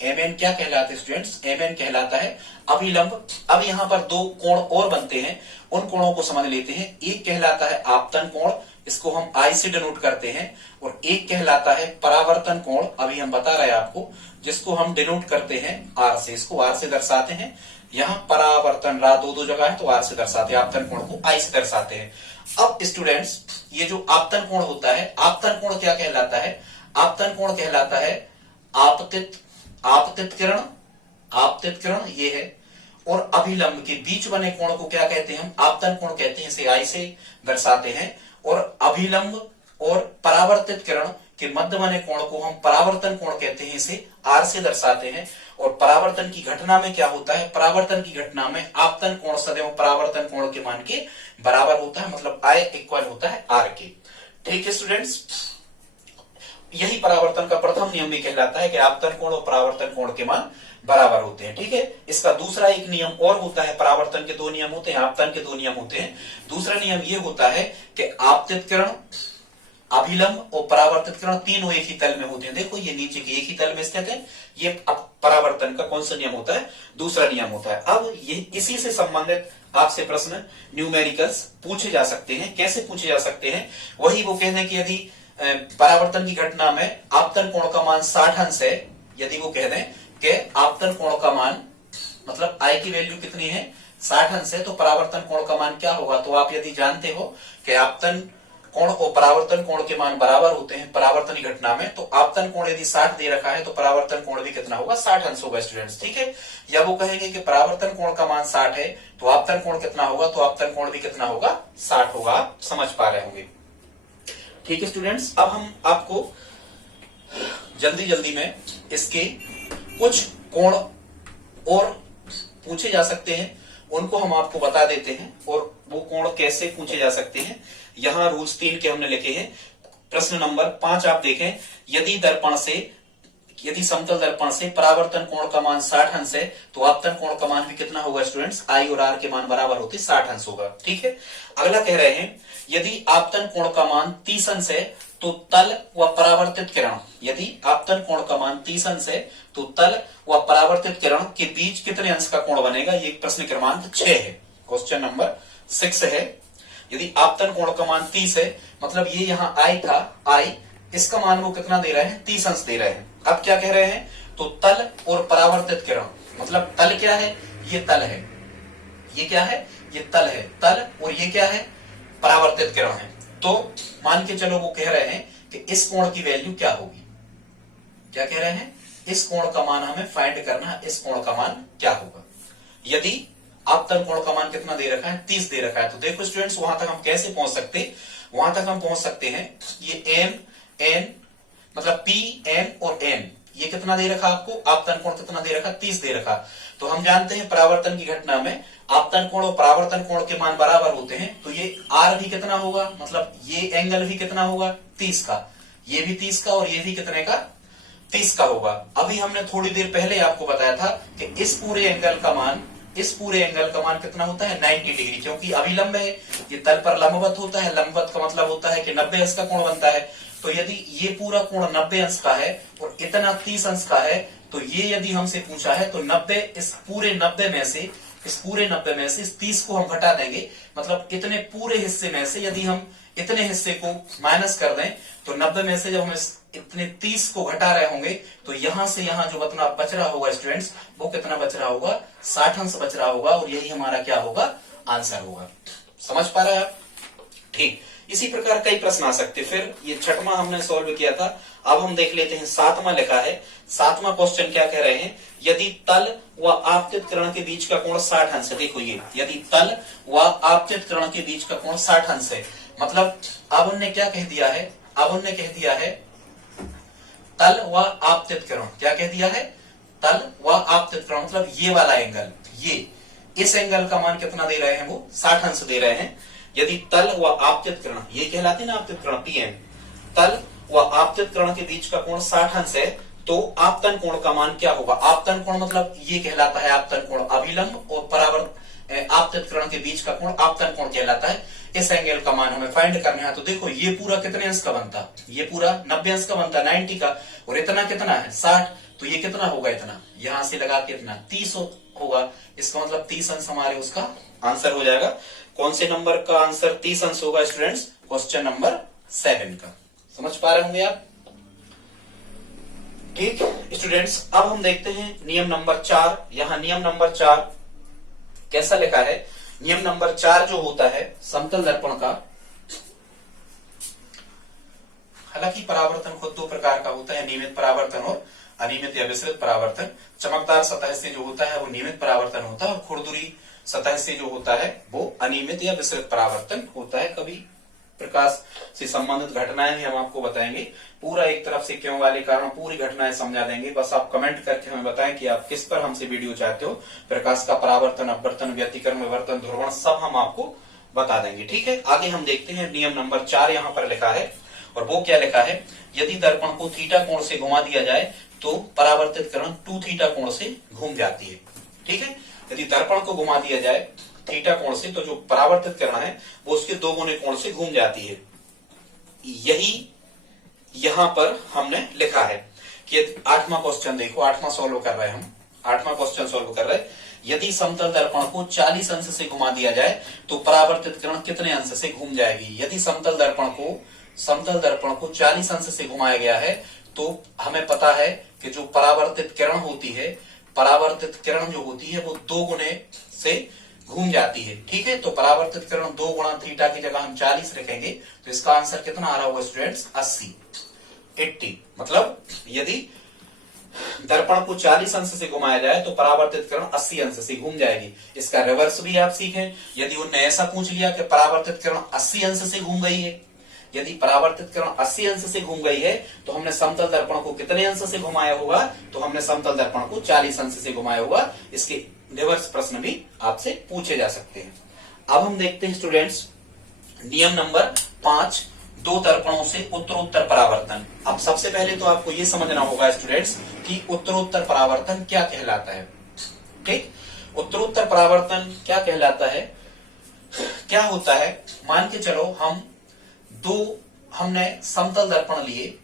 एमएन क्या कहलाते हैं स्टूडेंट्स? एमएन कहलाता है अभिलंब। अब यहाँ पर दो कोण और बनते हैं, उन कोणों को समझ लेते हैं। एक कहलाता है आपतन कोण, इसको हम आई से डिनोट करते हैं, और एक कहलाता है परावर्तन कोण, अभी हम बता रहे हैं आपको, जिसको हम डिनोट करते हैं आर से। इसको आर से दर्शाते हैं। यहाँ परावर्तन दो जगह है तो आर से दर्शाते हैं, आपतन कोण को आई से दर्शाते हैं। अब स्टूडेंट्स ये जो आपतन कोण होता है, आपतन कोण क्या कहलाता है? आपतन कोण कहलाता है आपतित किरण ये है, और अभिलंब के बीच बने कोण को क्या कहते हैं? हम आपतन कोण कहते हैं, इसे आई से दर्शाते हैं। और अभिलंब और परावर्तित किरण के मध्य बने कोण को हम परावर्तन कोण कहते हैं, इसे आर से दर्शाते हैं। और परावर्तन की घटना में क्या होता है? परावर्तन की घटना में आपतन कोण सदैव परावर्तन कोण के मान के बराबर होता है, मतलब आई इक्वल होता है आर के। ठीक है स्टूडेंट्स, यही परावर्तन का प्रथम नियम भी कहलाता है कि आपतन कोण और परावर्तन कोण के मान बराबर होते हैं। ठीक है, इसका दूसरा एक नियम और होता है। परावर्तन के दो नियम होते हैं, आपतन के दो नियम होते हैं। दूसरा नियम ये होता है कि आपतित किरण, अभिलंब और परावर्तित किरण तीनों एक ही तल में होते हैं। देखो ये नीचे के एक ही तल में स्थित है। ये परावर्तन का कौन सा नियम होता है? दूसरा नियम होता है। अब ये इसी से संबंधित आपसे प्रश्न न्यूमेरिकल्स पूछे जा सकते हैं। कैसे पूछे जा सकते हैं? वही वो कहते हैं कि यदि परावर्तन की घटना में आपतन कोण का मान 60 अंश है, यदि वो कह दें कि आपतन कोण का मान मतलब आई की वैल्यू कितनी है? 60 अंश है, तो परावर्तन कोण का मान क्या होगा? तो आप यदि जानते हो कि आपतन कोण और परावर्तन कोण के मान बराबर होते हैं परावर्तन की घटना में, तो आपतन कोण यदि 60 दे रखा है तो परावर्तन कोण भी कितना होगा? 60 अंश होगा स्टूडेंट्स। ठीक है, या वो कहेंगे कि परावर्तन कोण का मान 60 है तो आपतन कोण कितना होगा? तो आपतन कोण भी कितना होगा? 60 होगा। आप समझ पा रहे होंगे। ठीक है स्टूडेंट्स, अब हम आपको जल्दी में इसके कुछ कोण और पूछे जा सकते हैं, उनको हम आपको बता देते हैं, और वो कोण कैसे पूछे जा सकते हैं। यहां रूल्स 3 के हमने लिखे हैं। प्रश्न नंबर 5 आप देखें, यदि दर्पण से यदि समतल दर्पण से परावर्तन कोण का मान 60 अंश है तो आपतन कोण का मान भी कितना होगा स्टूडेंट्स, आई और आर के मान बराबर होते 60 अंश होगा। ठीक है, अगला कह रहे हैं यदि आपतन कोण का मान 30 अंश है तो तल व परावर्तित किरण, यदि आपतन कोण का मान 30 अंश है तो तल व परावर्तित किरण के बीच कितने अंश का कोण बनेगा, ये प्रश्न क्रमांक 6 है, क्वेश्चन नंबर 6 है। यदि आपतन कोण का मान 30 है, मतलब ये यहाँ आई था, आई, इसका मान वो कितना दे रहे हैं, 30 अंश दे रहे हैं। अब क्या कह रहे हैं, तो तल और परावर्तित किरण, मतलब तल क्या है, ये तल है, ये क्या है, ये तल है, तल, और ये क्या है, परावर्तित किरण है। तो मान के चलो वो कह रहे हैं कि इस कोण की वैल्यू क्या होगी, क्या कह रहे हैं, इस कोण का मान हमें फाइंड करना है, इस कोण का मान क्या होगा। यदि आपतन कोण का मान कितना दे रखा है, 30 दे रखा है, तो देखो स्टूडेंट्स वहां तक हम कैसे पहुंच सकते, वहां तक हम पहुंच सकते हैं, ये एम एन मतलब पी एम और एन, ये कितना दे रखा आपको, आपतन कोण कितना दे रखा, 30 दे रखा। तो हम जानते हैं परावर्तन की घटना में आपतन कोण और परावर्तन कोण के मान बराबर होते हैं, तो ये आर भी कितना होगा, मतलब ये एंगल भी कितना होगा, 30 का, ये भी 30 का, और ये भी कितने का, 30 का होगा। अभी हमने थोड़ी देर पहले आपको बताया था कि इस पूरे एंगल का मान, इस पूरे एंगल का मान कितना होता है, 90 डिग्री, क्योंकि अभिलंब है, ये तल पर लंबवत होता है, लंबवत का मतलब होता है कि 90 अंश का कोण बनता है। तो यदि ये पूरा कोण 90 अंश का है और इतना 30 अंश का है, तो ये यदि हमसे पूछा है तो 90, इस पूरे 90 में से, इस पूरे 90 में से इस 30 को हम घटा देंगे, मतलब इतने पूरे हिस्से में से यदि हम इतने हिस्से को माइनस कर दें, तो 90 में से जब हम इतने 30 को घटा रहे होंगे, तो यहां से यहां जो बतना बच रहा होगा स्टूडेंट्स, वो कितना बच रहा होगा, 60 अंश बच रहा होगा, और यही हमारा क्या होगा, आंसर होगा। समझ पा रहे हैं आप? ठीक, इसी प्रकार कई प्रश्न आ सकते। फिर ये 6वां हमने सॉल्व किया था, अब हम देख लेते हैं 7वां लिखा है। 7वां क्वेश्चन क्या कह रहे हैं, यदि तल व आपतित किरण के बीच का कोण 60 अंश है। देखो ये, यदि तल व आपतित किरण के बीच का कोण 60 अंश है, मतलब अब उनने क्या कह दिया है, अब उनने कह दिया है तल व आपतित किरण, क्या कह दिया है, तल व आपतित किरण, मतलब ये वाला एंगल, ये इस एंगल का मान कितना दे रहे हैं, वो 60 अंश दे रहे हैं। यदि तल व आपतित किरण, ये कहलाती ना आपतित किरण, पीएम, तल व आपतित किरण के बीच का कोण 60 अंश है, तो आपतन कोण का मान क्या होगा। आपतन कोण मतलब ये कहलाता है आपतन कोण, अभिलंब और परावर्त आपतित किरण के बीच का कोण आपतन कोण कहलाता है। इस एंगल का मान हमें फाइंड करना है। तो देखो ये पूरा कितने अंश का बनता, ये पूरा 90 अंश का बनता, 90 का, और इतना कितना है, 60, तो ये कितना होगा, इतना यहां से लगा के इतना 30 होगा। इसका मतलब 30 अंश हमारे उसका आंसर हो जाएगा। कौन से नंबर का आंसर 30 अंश होगा स्टूडेंट्स, क्वेश्चन नंबर 7 का। समझ पा रहे होंगे आप? ठीक स्टूडेंट्स, अब हम देखते हैं नियम नंबर 4। यहां नियम नंबर 4 कैसा लिखा है। नियम नंबर 4 जो होता है समतल दर्पण का, हालांकि परावर्तन खुद दो प्रकार का होता है, नियमित परावर्तन और अनियमित या विसरित परावर्तन। चमकदार सतह से जो होता है वो नियमित परावर्तन होता है, और खुरदुरी सतह से जो होता है वो अनियमित या विसरित परावर्तन होता है। कभी प्रकाश से संबंधित घटनाएं भी हम आपको बताएंगे, पूरा एक तरफ से क्यों वाले कारण पूरी घटनाएं समझा देंगे। बस आप कमेंट करके हमें बताएं कि आप किस पर हमसे वीडियो चाहते हो। प्रकाश का परावर्तन, अपवर्तन, व्यतिकरण, विवर्तन, ध्रुवण सब हम आपको बता देंगे। ठीक है, आगे हम देखते हैं नियम नंबर 4 यहाँ पर लिखा है, और वो क्या लिखा है, यदि दर्पण को थीटा कोण से घुमा दिया जाए तो परावर्तित किरण 2 थीटा कोण से घूम जाती है। ठीक है, यदि दर्पण को घुमा दिया जाए थीटा कोण से, तो जो परावर्तित किरण है वो उसके 2 गुने कोण से घूम जाती है। यही यहां पर हमने लिखा है कि 8वां क्वेश्चन देखो, 8वां सॉल्व कर रहे हैं हम, 8वां क्वेश्चन सॉल्व कर रहे हैं। यदि समतल दर्पण को 40 अंश से घुमा दिया जाए तो परावर्तित किरण कितने अंश से घूम जाएगी। यदि समतल दर्पण को 40 अंश से घुमाया गया है, तो हमें पता है कि जो परावर्तित किरण होती है, परावर्तित किरण जो होती है वो 2 गुने से घूम जाती है। ठीक है, तो परावर्तित किरण 2 गुणा थीटा की जगह हम 40 रखेंगे, तो इसका आंसर कितना आ रहा होगा स्टूडेंट्स, 80। मतलब यदि दर्पण को 40 अंश से घुमाया जाए तो परावर्तित किरण 80 अंश से घूम जाएगी। इसका रिवर्स भी आप सीखें। यदि उन्होंने ऐसा पूछ लिया कि परावर्तित किरण 80 अंश से घूम गई है, यदि परावर्तित किरण 80 अंश से घूम गई है, तो हमने समतल दर्पण को कितने अंश से घुमाया होगा, तो हमने समतल दर्पण को 40 अंश से घुमाया होगा। इसके रिवर्स प्रश्न भी आपसे पूछे जा सकते हैं। अब हम देखते हैं स्टूडेंट्स नियम नंबर 5, दो दर्पणों से उत्तरोत्तर परावर्तन। अब सबसे पहले तो आपको यह समझना होगा स्टूडेंट्स कि उत्तरोत्तर परावर्तन क्या कहलाता है। ठीक, उत्तरोत्तर परावर्तन क्या कहलाता है, क्या होता है, मान के चलो हमने समतल दर्पण लिए,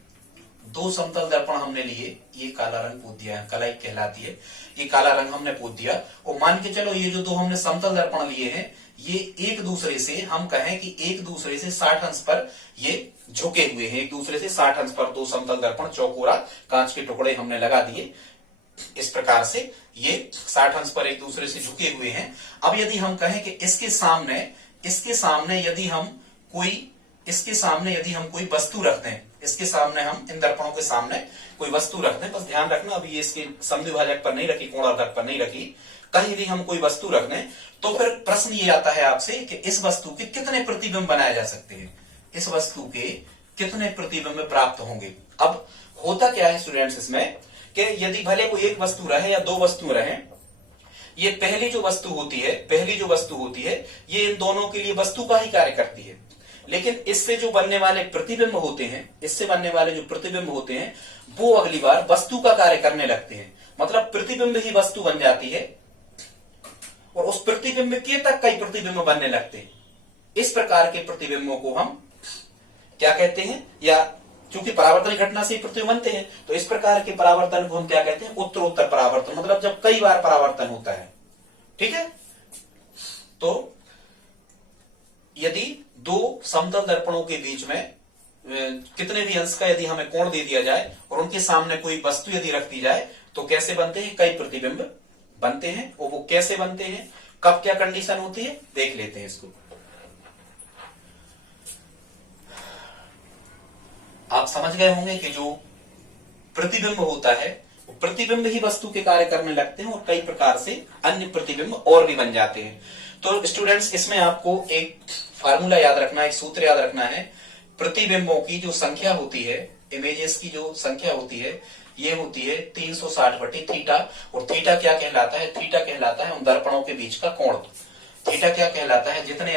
दो समतल दर्पण हमने लिए, ये काला रंग पूछ दिया है, कलाई कहलाती है, ये काला रंग हमने पूछ दिया, और मान के चलो ये जो दो हमने समतल दर्पण लिए हैं ये एक दूसरे से, हम कहें कि एक दूसरे से 60 अंश पर ये झुके हुए हैं, एक दूसरे से 60 अंश पर दो समतल दर्पण चौकोरा कांच के टुकड़े हमने लगा दिए, इस प्रकार से ये 60 अंश पर एक दूसरे से झुके हुए हैं। अब यदि हम कहें कि इसके सामने यदि हम कोई वस्तु रख दें, इसके सामने हम इन दर्पणों के सामने कोई वस्तु रख दें, बस ध्यान रखना अभी ये इसके समद्विभाजक पर नहीं रखी, कोणार्धक पर नहीं रखी, कहीं भी हम कोई वस्तु रख दें, तो फिर प्रश्न ये आता है आपसे कि इस वस्तु के कितने प्रतिबिंब बनाए जा सकते हैं, इस वस्तु के कितने प्रतिबिंब प्राप्त होंगे। अब होता क्या है स्टूडेंट्स इसमें कि यदि भले कोई एक वस्तु रहे या दो वस्तु रहे, ये पहली जो वस्तु होती है ये इन दोनों के लिए वस्तु का ही कार्य करती है, लेकिन इससे जो बनने वाले प्रतिबिंब होते हैं वो अगली बार वस्तु का कार्य करने लगते हैं, मतलब प्रतिबिंब ही वस्तु बन जाती है और उस प्रतिबिंब के तक कई प्रतिबिंब बनने लगते हैं। इस प्रकार के प्रतिबिंबों को हम क्या कहते हैं, या चूंकि परावर्तन घटना से प्रतिबिंब बनते हैं तो इस प्रकार के परावर्तन को हम क्या कहते हैं, उत्तरोत्तर परावर्तन, मतलब जब कई बार परावर्तन होता है। ठीक है, तो यदि दो समतल दर्पणों के बीच में कितने भी अंश का यदि हमें कोण दे दिया जाए और उनके सामने कोई वस्तु यदि रख दी जाए तो कैसे बनते हैं, कई प्रतिबिंब बनते हैं। और वो कैसे बनते हैं, कब क्या कंडीशन होती है, देख लेते हैं इसको। आप समझ गए होंगे कि जो प्रतिबिंब होता है वो प्रतिबिंब ही वस्तु के कार्य करने लगते हैं और कई प्रकार से अन्य प्रतिबिंब और भी बन जाते हैं। तो स्टूडेंट्स इसमें आपको एक फार्मूला याद रखना है, एक सूत्र याद रखना है। प्रतिबिंबों की जो संख्या होती है, इमेजेस की जो संख्या होती है, ये होती है 360 बटे थीटा, और थीटा क्या कहलाता है, थीटा कहलाता है उन दर्पणों के बीच का कोण। थीटा क्या कहलाता है, जितने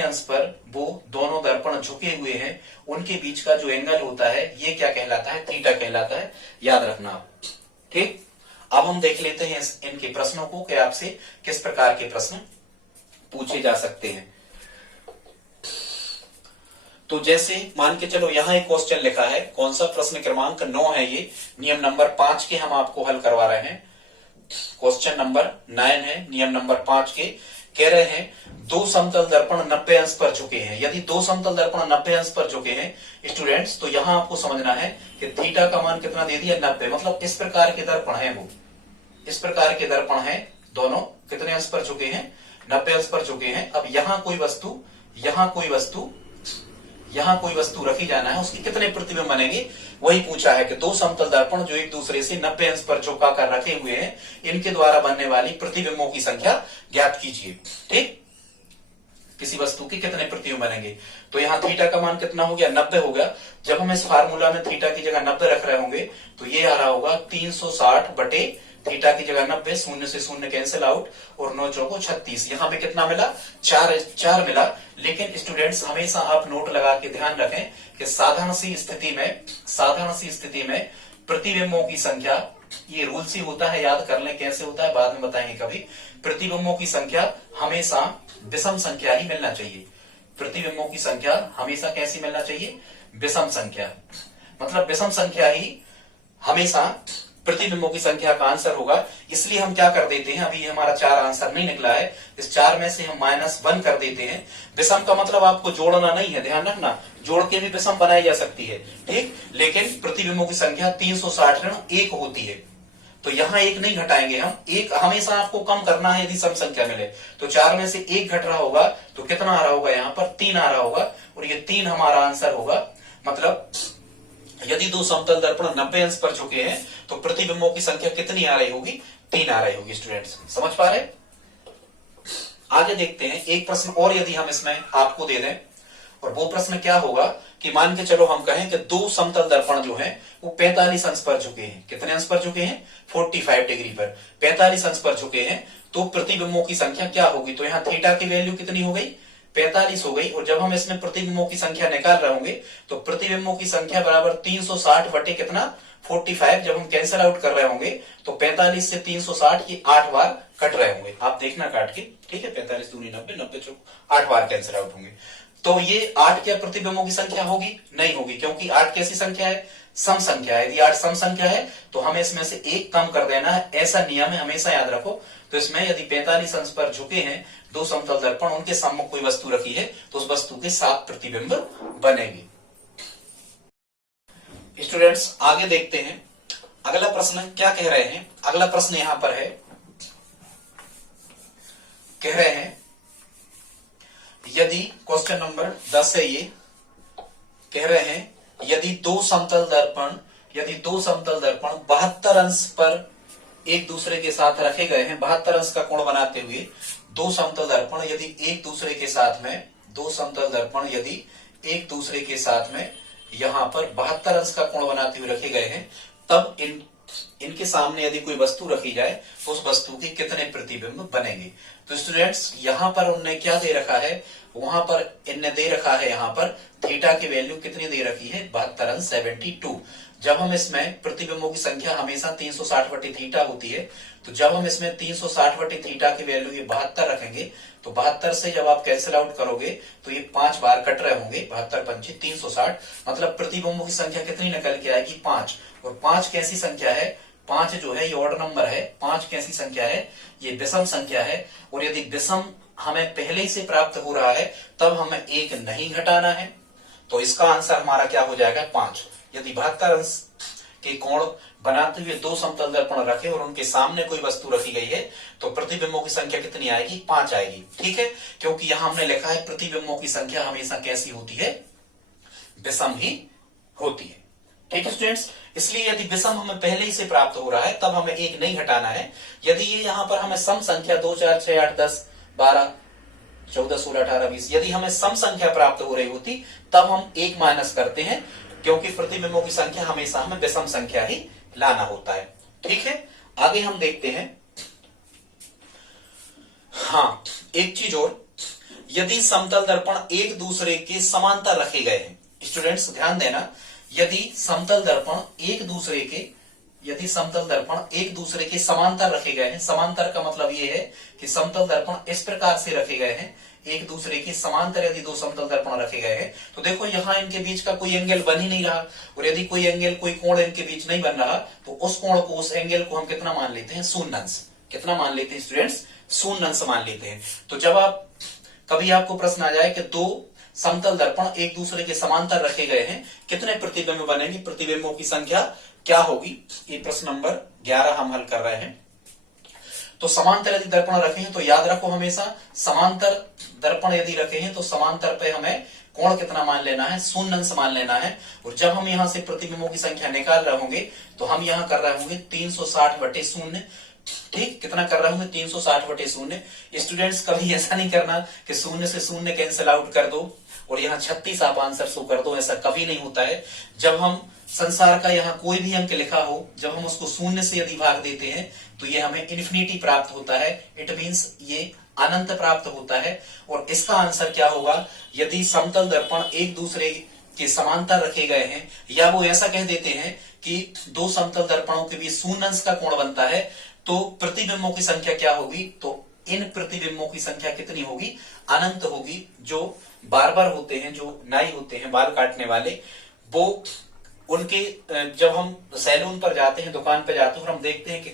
अंश पर वो दोनों दर्पण झुके हुए हैं उनके बीच का जो एंगल होता है ये क्या कहलाता है, थीटा कहलाता है, याद रखना आप। ठीक, अब हम देख लेते हैं इनके प्रश्नों को कि आपसे किस प्रकार के प्रश्न पूछे जा सकते हैं। तो जैसे मान के चलो यहां एक क्वेश्चन लिखा है, कौन सा, प्रश्न क्रमांक 9 है, ये नियम नंबर 5 के हम आपको हल करवा रहे हैं। क्वेश्चन नंबर 9 है, नियम नंबर 5 के। कह रहे हैं दो समतल दर्पण 90 अंश पर झुके हैं। यदि दो समतल दर्पण 90 अंश पर झुके हैं स्टूडेंट्स, तो यहां आपको समझना है कि थीटा का मान कितना दे दिया, 90, मतलब इस प्रकार के दर्पण है, वो इस प्रकार के दर्पण है, दोनों कितने अंश पर झुके हैं, 90 अंश पर झुके हैं। अब यहां कोई वस्तु रखी जाना है, उसके कितने प्रतिबिंब बनेंगे, वही पूछा है कि दो समतल दर्पण जो एक दूसरे से 90 अंश पर झुका कर रखे हुए हैं, इनके द्वारा बनने वाली प्रतिबिंबों की संख्या ज्ञात कीजिए। ठीक, किसी वस्तु के कितने प्रतिबिंब बनेंगे, तो यहाँ थीटा का मान कितना हो गया, 90 हो गया। जब हम इस फार्मूला में थीटा की जगह 90 रख रहे होंगे तो ये आ रहा होगा 360 बटे थीटा की जगह 90, शून्य से शून्य कैंसिल आउट, और 9 चौको 36, यहाँ पे कितना मिला, 4 मिला। लेकिन स्टूडेंट्स हमेशा आप नोट लगा के ध्यान रखें कि साधारण सी स्थिति में प्रतिबिंबों की संख्या, ये रूल सी होता है, याद कर लें कैसे होता है, बाद में बताएंगे कभी। प्रतिबिंबों की संख्या हमेशा विषम संख्या ही मिलना चाहिए। प्रतिबिंबों की संख्या हमेशा कैसी मिलना चाहिए, विषम संख्या, मतलब विषम संख्या ही हमेशा प्रतिबिंबों की संख्या का आंसर होगा। इसलिए हम क्या कर देते हैं, अभी हमारा 4 आंसर नहीं निकला है, इस 4 में से हम -1 कर देते हैं। विषम का मतलब आपको जोड़ना नहीं है, ध्यान रखना, जोड़ के भी विषम बनाई जा सकती है। ठीक, लेकिन प्रतिबिंबों की संख्या 360 ऋण 1 होती है, तो यहाँ 1 नहीं घटाएंगे हम, 1 हमेशा आपको कम करना है यदि सम संख्या मिले। तो 4 में से 1 घट रहा होगा तो कितना आ रहा होगा, यहाँ पर 3 आ रहा होगा, और ये 3 हमारा आंसर होगा। मतलब यदि दो समतल दर्पण 90 अंश पर झुके हैं तो प्रतिबिंबों की संख्या कितनी आ रही होगी, 3 आ रही होगी। स्टूडेंट्स समझ पा रहे, आगे देखते हैं। एक प्रश्न और यदि हम इसमें आपको दे दें, और वो प्रश्न क्या होगा कि मान के चलो हम कहें कि दो समतल दर्पण जो हैं वो 45 अंश पर झुके हैं। कितने अंश पर झुके हैं, 45 डिग्री पर, 45 अंश पर झुके हैं, तो प्रतिबिंबों की संख्या क्या होगी। तो यहाँ थीटा की वैल्यू कितनी हो गई, 45 हो गई। और जब हम इसमें प्रतिबिंबों की संख्या निकाल रहे होंगे तो प्रतिबिंबों की संख्या बराबर 360 बटे कितना 45। जब हम कैंसिल आउट कर रहे होंगे तो 45 से 360 की 8 बार कट रहे होंगे। आप देखना काट के, ठीक है। 45 दूनी 90, 90 चौक 8 बार कैंसिल आउट होंगे। तो ये 8 क्या प्रतिबिंबों की संख्या होगी? नहीं होगी, क्योंकि 8 कैसी संख्या है? सम संख्या है। यदि 8 सम संख्या है तो हमें इसमें से एक कम कर देना है, ऐसा नियम है, हमेशा याद रखो। तो इसमें यदि 45 अंश पर झुके हैं दो समतल दर्पण, उनके सम्मुख कोई वस्तु रखी है तो उस वस्तु के 7 प्रतिबिंब बनेंगे। स्टूडेंट्स आगे देखते हैं अगला प्रश्न क्या कह रहे हैं। अगला प्रश्न यहां पर है, कह रहे हैं यदि क्वेश्चन नंबर 10 है, ये कह रहे हैं यदि दो समतल दर्पण 72 अंश पर एक दूसरे के साथ रखे गए हैं, 72 अंश का कोण बनाते हुए दो समतल दर्पण यदि एक दूसरे के साथ में, दो समतल दर्पण यदि एक दूसरे के साथ में यहां पर 72 अंश का कोण बनाते हुए रखे गए हैं, तब इनके सामने यदि कोई वस्तु रखी जाए तो उस वस्तु के कितने प्रतिबिंब बनेंगे। तो स्टूडेंट्स यहां पर उन्होंने क्या दे रखा है, वहां पर इनने दे रखा है, यहां पर थीटा की वैल्यू कितनी दे रखी है 72 अंश 72। जब हम इसमें प्रतिबिंबों की संख्या हमेशा 360 बटे थीटा होती है, तो जब हम इसमें 360 बटे थीटा की वैल्यू ये 72 रखेंगे तो 72 से जब आप कैंसिल आउट करोगे तो ये 5 बार कट रहे होंगे, 72 पंचे 360, मतलब प्रतिबिंबों की संख्या कितनी निकल के आएगी 5। और 5 कैसी संख्या है? 5 जो है ये ऑड नंबर है। 5 कैसी संख्या है? ये विषम संख्या है। और यदि विषम हमें पहले ही से प्राप्त हो रहा है तब हमें एक नहीं घटाना है, तो इसका आंसर हमारा क्या हो जाएगा 5। यदि 72 अंश के कोण बनाते हुए दो समतल दर्पण रखे और उनके सामने कोई वस्तु रखी गई है तो प्रतिबिंबों की संख्या कितनी आएगी 5 आएगी, ठीक है। क्योंकि यहां हमने लिखा है प्रतिबिंबों की संख्या हमेशा कैसी होती है? विषम ही होती है, ठीक है स्टूडेंट्स। इसलिए यदि विषम हमें पहले ही से प्राप्त हो रहा है तब हमें एक नहीं घटाना है। यदि ये यहां पर हमें सम संख्या 2 4 6 8 10 12 14 16 18 20 यदि हमें सम संख्या प्राप्त हो रही होती तब हम एक माइनस करते हैं, क्योंकि प्रतिबिंबों की संख्या हमेशा हमें विषम संख्या ही लाना होता है, ठीक है। आगे हम देखते हैं, हाँ एक चीज और, यदि समतल दर्पण एक दूसरे के समांतर रखे गए हैं, स्टूडेंट्स ध्यान देना, यदि समतल दर्पण एक दूसरे के समांतर रखे गए हैं, समांतर का मतलब ये है कि समतल दर्पण इस प्रकार से रखे गए हैं, एक दूसरे के समांतर यदि दो समतल दर्पण रखे गए हैं, तो देखो यहां इनके बीच का कोई एंगल बन ही नहीं रहा। और यदि कोई एंगल, कोई कोण इनके बीच नहीं बन रहा तो उस कोण को, उस एंगल को हम कितना मान लेते हैं? शून्य अंश। कितना मान लेते हैं स्टूडेंट्स? शून्य अंश मान लेते हैं। तो जब आप कभी आपको प्रश्न आ जाए कि दो समतल दर्पण एक दूसरे के समांतर रखे गए हैं, कितने प्रतिबिंब बनेंगे, प्रतिबिंबों की संख्या क्या होगी, ये प्रश्न नंबर 11 हम हल कर रहे हैं। तो समांतर यदि दर्पण रखे हैं तो याद रखो हमेशा समांतर दर्पण यदि रखे हैं तो समांतर पे हमें कोण कितना मान लेना है? शून्य अंश मान लेना है। और जब हम यहां से प्रतिबिंबों की संख्या निकाल रहे होंगे तो हम यहां कर रहे होंगे 360 बटे शून्य, ठीक। कितना कर रहे होंगे? 360 बटे शून्य। स्टूडेंट्स कभी ऐसा नहीं करना कि शून्य से शून्य कैंसिल आउट कर दो और यहाँ 36 आप आंसर शो कर दो, ऐसा कभी नहीं होता है। जब हम संसार का यहाँ कोई भी अंक लिखा हो, जब हम उसको शून्य से यदि भाग देते हैं तो ये हमें इन्फिनिटी प्राप्त होता है, इट मीन्स ये अनंत प्राप्त होता है। और इसका आंसर क्या होगा? यदि समतल दर्पण एक दूसरे के समांतर रखे गए हैं, या वो ऐसा कह देते हैं कि दो समतल दर्पणों के बीच शून्य अंश का कोण बनता है, तो प्रतिबिंबों की संख्या क्या होगी? तो इन प्रतिबिंबों की संख्या कितनी होगी? अनंत होगी। जो बार्बर होते हैं, जो नाई होते हैं बाल काटने वाले, वो उनके जब हम सैलून पर जाते हैं, दुकान पर जाते हैं और हम देखते हैं कि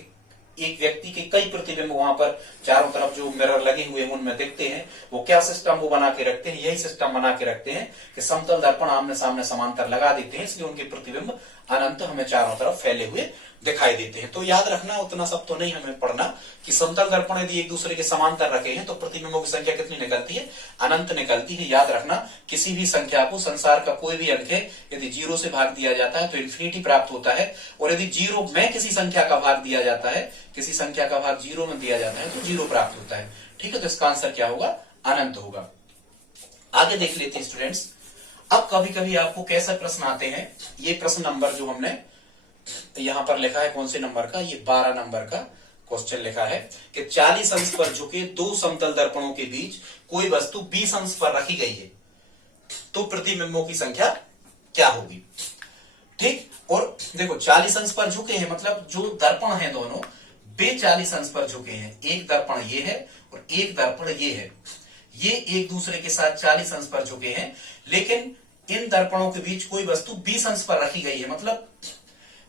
एक व्यक्ति के कई प्रतिबिंब वहां पर चारों तरफ जो मिरर लगे हुए हैं उनमें दिखते हैं, वो क्या सिस्टम वो बना के रखते हैं? यही सिस्टम बना के रखते हैं कि समतल दर्पण आमने सामने समांतर लगा देते हैं, इसलिए उनके प्रतिबिंब अनंत हमें चारों तरफ फैले हुए दिखाई देते हैं। तो याद रखना, उतना सब तो नहीं हमें पढ़ना, कि समतल दर्पण यदि एक दूसरे के समांतर रखे हैं तो प्रतिबिंबों की संख्या कितनी निकलती है? अनंत निकलती है। याद रखना, किसी भी संख्या को, संसार का कोई भी अंक है, यदि 0 से भाग दिया जाता है तो इन्फिनिटी प्राप्त होता है, और यदि 0 में किसी संख्या का भाग दिया जाता है, किसी संख्या का भाग 0 में दिया जाता है तो 0 प्राप्त होता है, ठीक है। तो इसका आंसर क्या होगा? अनंत होगा। आगे देख लेते हैं स्टूडेंट्स। अब कभी कभी आपको कैसे प्रश्न आते हैं, ये प्रश्न नंबर जो हमने यहां पर लिखा है कौन से नंबर का? ये 12 नंबर का क्वेश्चन लिखा है कि 40 अंश पर झुके दो समतल दर्पणों के बीच कोई वस्तु 20 अंश पर रखी गई है, तो प्रतिबिंबों की संख्या क्या होगी। ठीक, और देखो 40 अंश पर झुके हैं मतलब जो दर्पण है दोनों वे 40 अंश पर झुके हैं। एक दर्पण ये है और एक दर्पण ये है, ये एक दूसरे के साथ 40 अंश पर झुके हैं, लेकिन इन दर्पणों के बीच कोई वस्तु 20 अंश पर रखी गई है। मतलब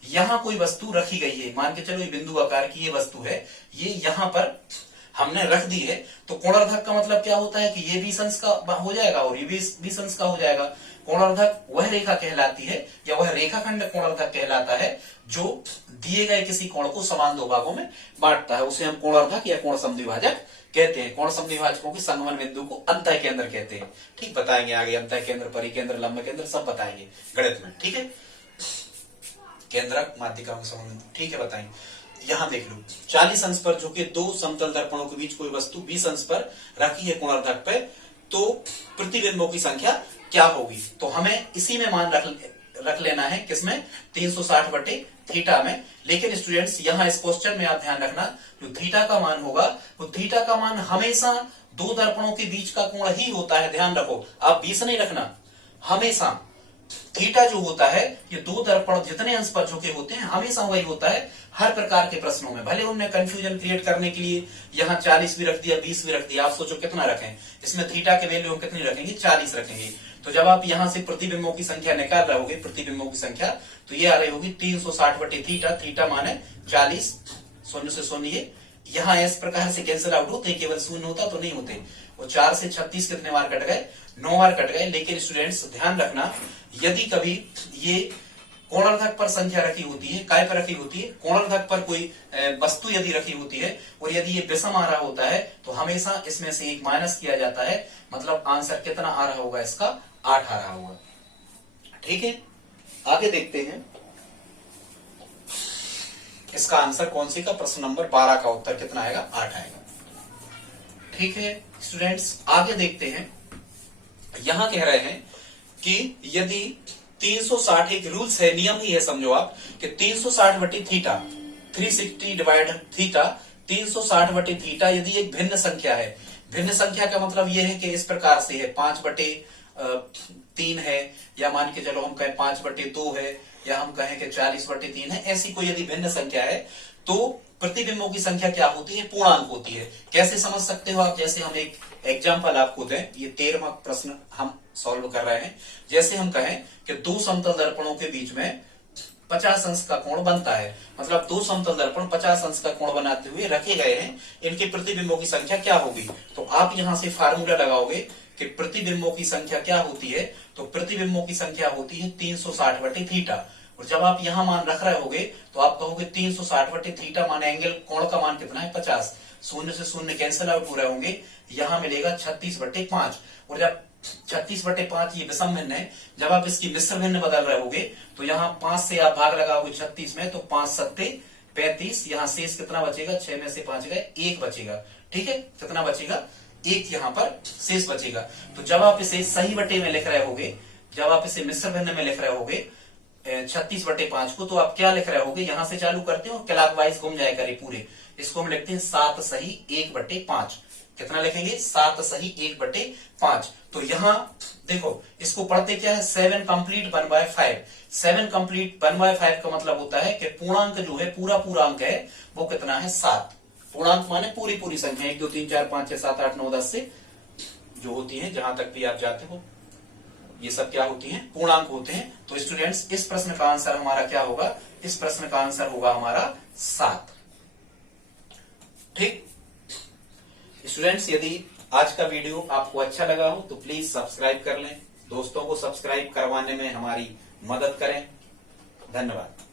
यहां कोई वस्तु रखी गई है, मान के चलो ये बिंदु आकार की ये वस्तु है, ये यहां पर हमने रख दी है, तो कोणार्धक का मतलब क्या होता है कि ये 20 अंश का हो जाएगा और ये 20 अंश का हो जाएगा। कोणार्धक वह रेखा कहलाती है या वह रेखाखंड कोणार्धक कहलाता है जो दिए गए किसी कोण को समान दो भागों में बांटता है, उसे हम कोणार्धक या कोण समद्विभाजक कहते हैं। कोण समद्विभाजकों के संगमन बिंदु को अंतः केंद्र कहते हैं। ठीक, बताएंगे आगे, अंतः केंद्र, परिकेंद्र, लंब केंद्र सब बताएंगे गणित में। ठीक है, केंद्रक, माध्यिका के संबंध, ठीक है, बताएंगे। यहां देख लो 40 अंश पर झुके दो समतल दर्पणों के बीच कोई वस्तु 20 अंश पर रखी है कोणार्धक पे, तो प्रतिबिंबों की संख्या क्या होगी। तो हमें इसी में मान रख लेना है, किसमें, 360/थीटा में। लेकिन स्टूडेंट्स यहाँ इस क्वेश्चन में आप ध्यान रखना, जो थीटा का मान होगा वो थीटा का मान हमेशा दो दर्पणों के बीच का कोण ही होता है, ध्यान रखो, आप 20 नहीं रखना। हमेशा थीटा जो होता है ये दो दर्पण जितने अंश पर झुके होते हैं हमेशा वही होता है हर प्रकार के प्रश्नों में। भले उन्हें कंफ्यूजन क्रिएट करने के लिए यहाँ 40 भी रख दिया, 20 भी रख दिया, आप सोचो कितना रखें, इसमें थीटा के वैल्यू कितनी रखेंगे, 40 रखेंगे। तो जब आप यहाँ से प्रतिबिंबों की संख्या निकाल रहे होगे, प्रतिबिंबों की संख्या, तो ये आ रही होगी 360/थीटा, थीटा माने 40, शून्य से शून्य, यहाँ इस प्रकार से कैंसिल आउट होते, केवल शून्य होता तो नहीं होते। वो 4 से 36 कितने बार कट गए, 9 बार कट गए। लेकिन स्टूडेंट्स ध्यान रखना, यदि कभी ये कोणार्धक पर संख्या रखी होती है, काय पर रखी होती है, कोणार्धक पर कोई वस्तु यदि रखी होती है और यदि ये विषम आ रहा होता है तो हमेशा इसमें से एक माइनस किया जाता है, मतलब आंसर कितना आ रहा होगा, इसका 8 आ रहा होगा। ठीक है, आगे देखते हैं इसका आंसर कौन सी का, प्रश्न नंबर 12 का उत्तर कितना आएगा, 8 आएगा। ठीक है स्टूडेंट्स, आगे देखते हैं। यहां कह रहे हैं कि यदि 360, एक रूल्स है, नियम ही है समझो आप, कि 360/थीटा, 360/थीटा, 360/थीटा यदि एक भिन्न संख्या है, भिन्न संख्या का मतलब यह है कि इस प्रकार से है, 5/3 है, या मान के चलो हम कहें 5/2 है, या हम कहें कि 40/3 है, ऐसी कोई यदि भिन्न संख्या है तो प्रतिबिंबों की संख्या क्या होती है, पूर्णांक होती है। कैसे समझ सकते हो आप, जैसे हम एक एग्जाम्पल आपको दें, ये 13वां प्रश्न हम सॉल्व कर रहे हैं। जैसे हम कहें कि दो समतल दर्पणों के बीच में 50 अंश का कोण बनता है, मतलब दो समतल दर्पण 50 अंश का कोण बनाते हुए रखे गए हैं, इनके प्रतिबिंबों की संख्या क्या होगी। तो आप यहां से फार्मूला लगाओगे कि प्रतिबिंबों की संख्या क्या होती है, तो प्रतिबिंबों की संख्या होती है 360/थीटा। और जब आप यहां मान रख रहे होगे तो आप कहोगे 360/थीटा माने एंगल, कोण का मान कितना है, 50, शून्य से शून्य कैंसिल आउट हो रहे होंगे, यहां मिलेगा 36/5। और जब 36/5 ये विषम भिन्न है, जब आप इसकी मिश्र भिन्न बदल रहे होगे तो यहाँ 5 से आप भाग लगाओगे 36 में, तो 5 7 35, यहाँ शेष कितना बचेगा, 6 में से 5 गए, 1 बचेगा। ठीक है, कितना बचेगा, 1 यहाँ पर शेष बचेगा। तो जब आप इसे सही बटे में लिख रहे होगे, जब आप इसे मिश्र भिन्न में लिख रहे होगे 36/5 को, तो आप क्या लिख रहे होगे, यहां से चालू करते हो, क्लॉकवाइज घूम जाए करे पूरे, इसको हम लिखते हैं 7 सही 1/5। कितना लिखेंगे, 7 सही 1/5। तो यहां देखो इसको पढ़ते क्या है, 7 कंप्लीट 1/5। 7 कंप्लीट 1/5 का मतलब होता है कि पूर्णांक जो है, पूरा पूर्णांक है वो कितना है, 7। पूर्णांक माने पूरी पूरी संख्या, 1 2 3 4 5 6 7 8 9 10 से जो होती है, जहां तक भी आप जाते हो, ये सब क्या होती हैं, पूर्णांक होते हैं। तो स्टूडेंट्स इस प्रश्न का आंसर हमारा क्या होगा, इस प्रश्न का आंसर होगा हमारा 7। ठीक स्टूडेंट्स, यदि आज का वीडियो आपको अच्छा लगा हो तो प्लीज सब्सक्राइब कर लें, दोस्तों को सब्सक्राइब करवाने में हमारी मदद करें। धन्यवाद।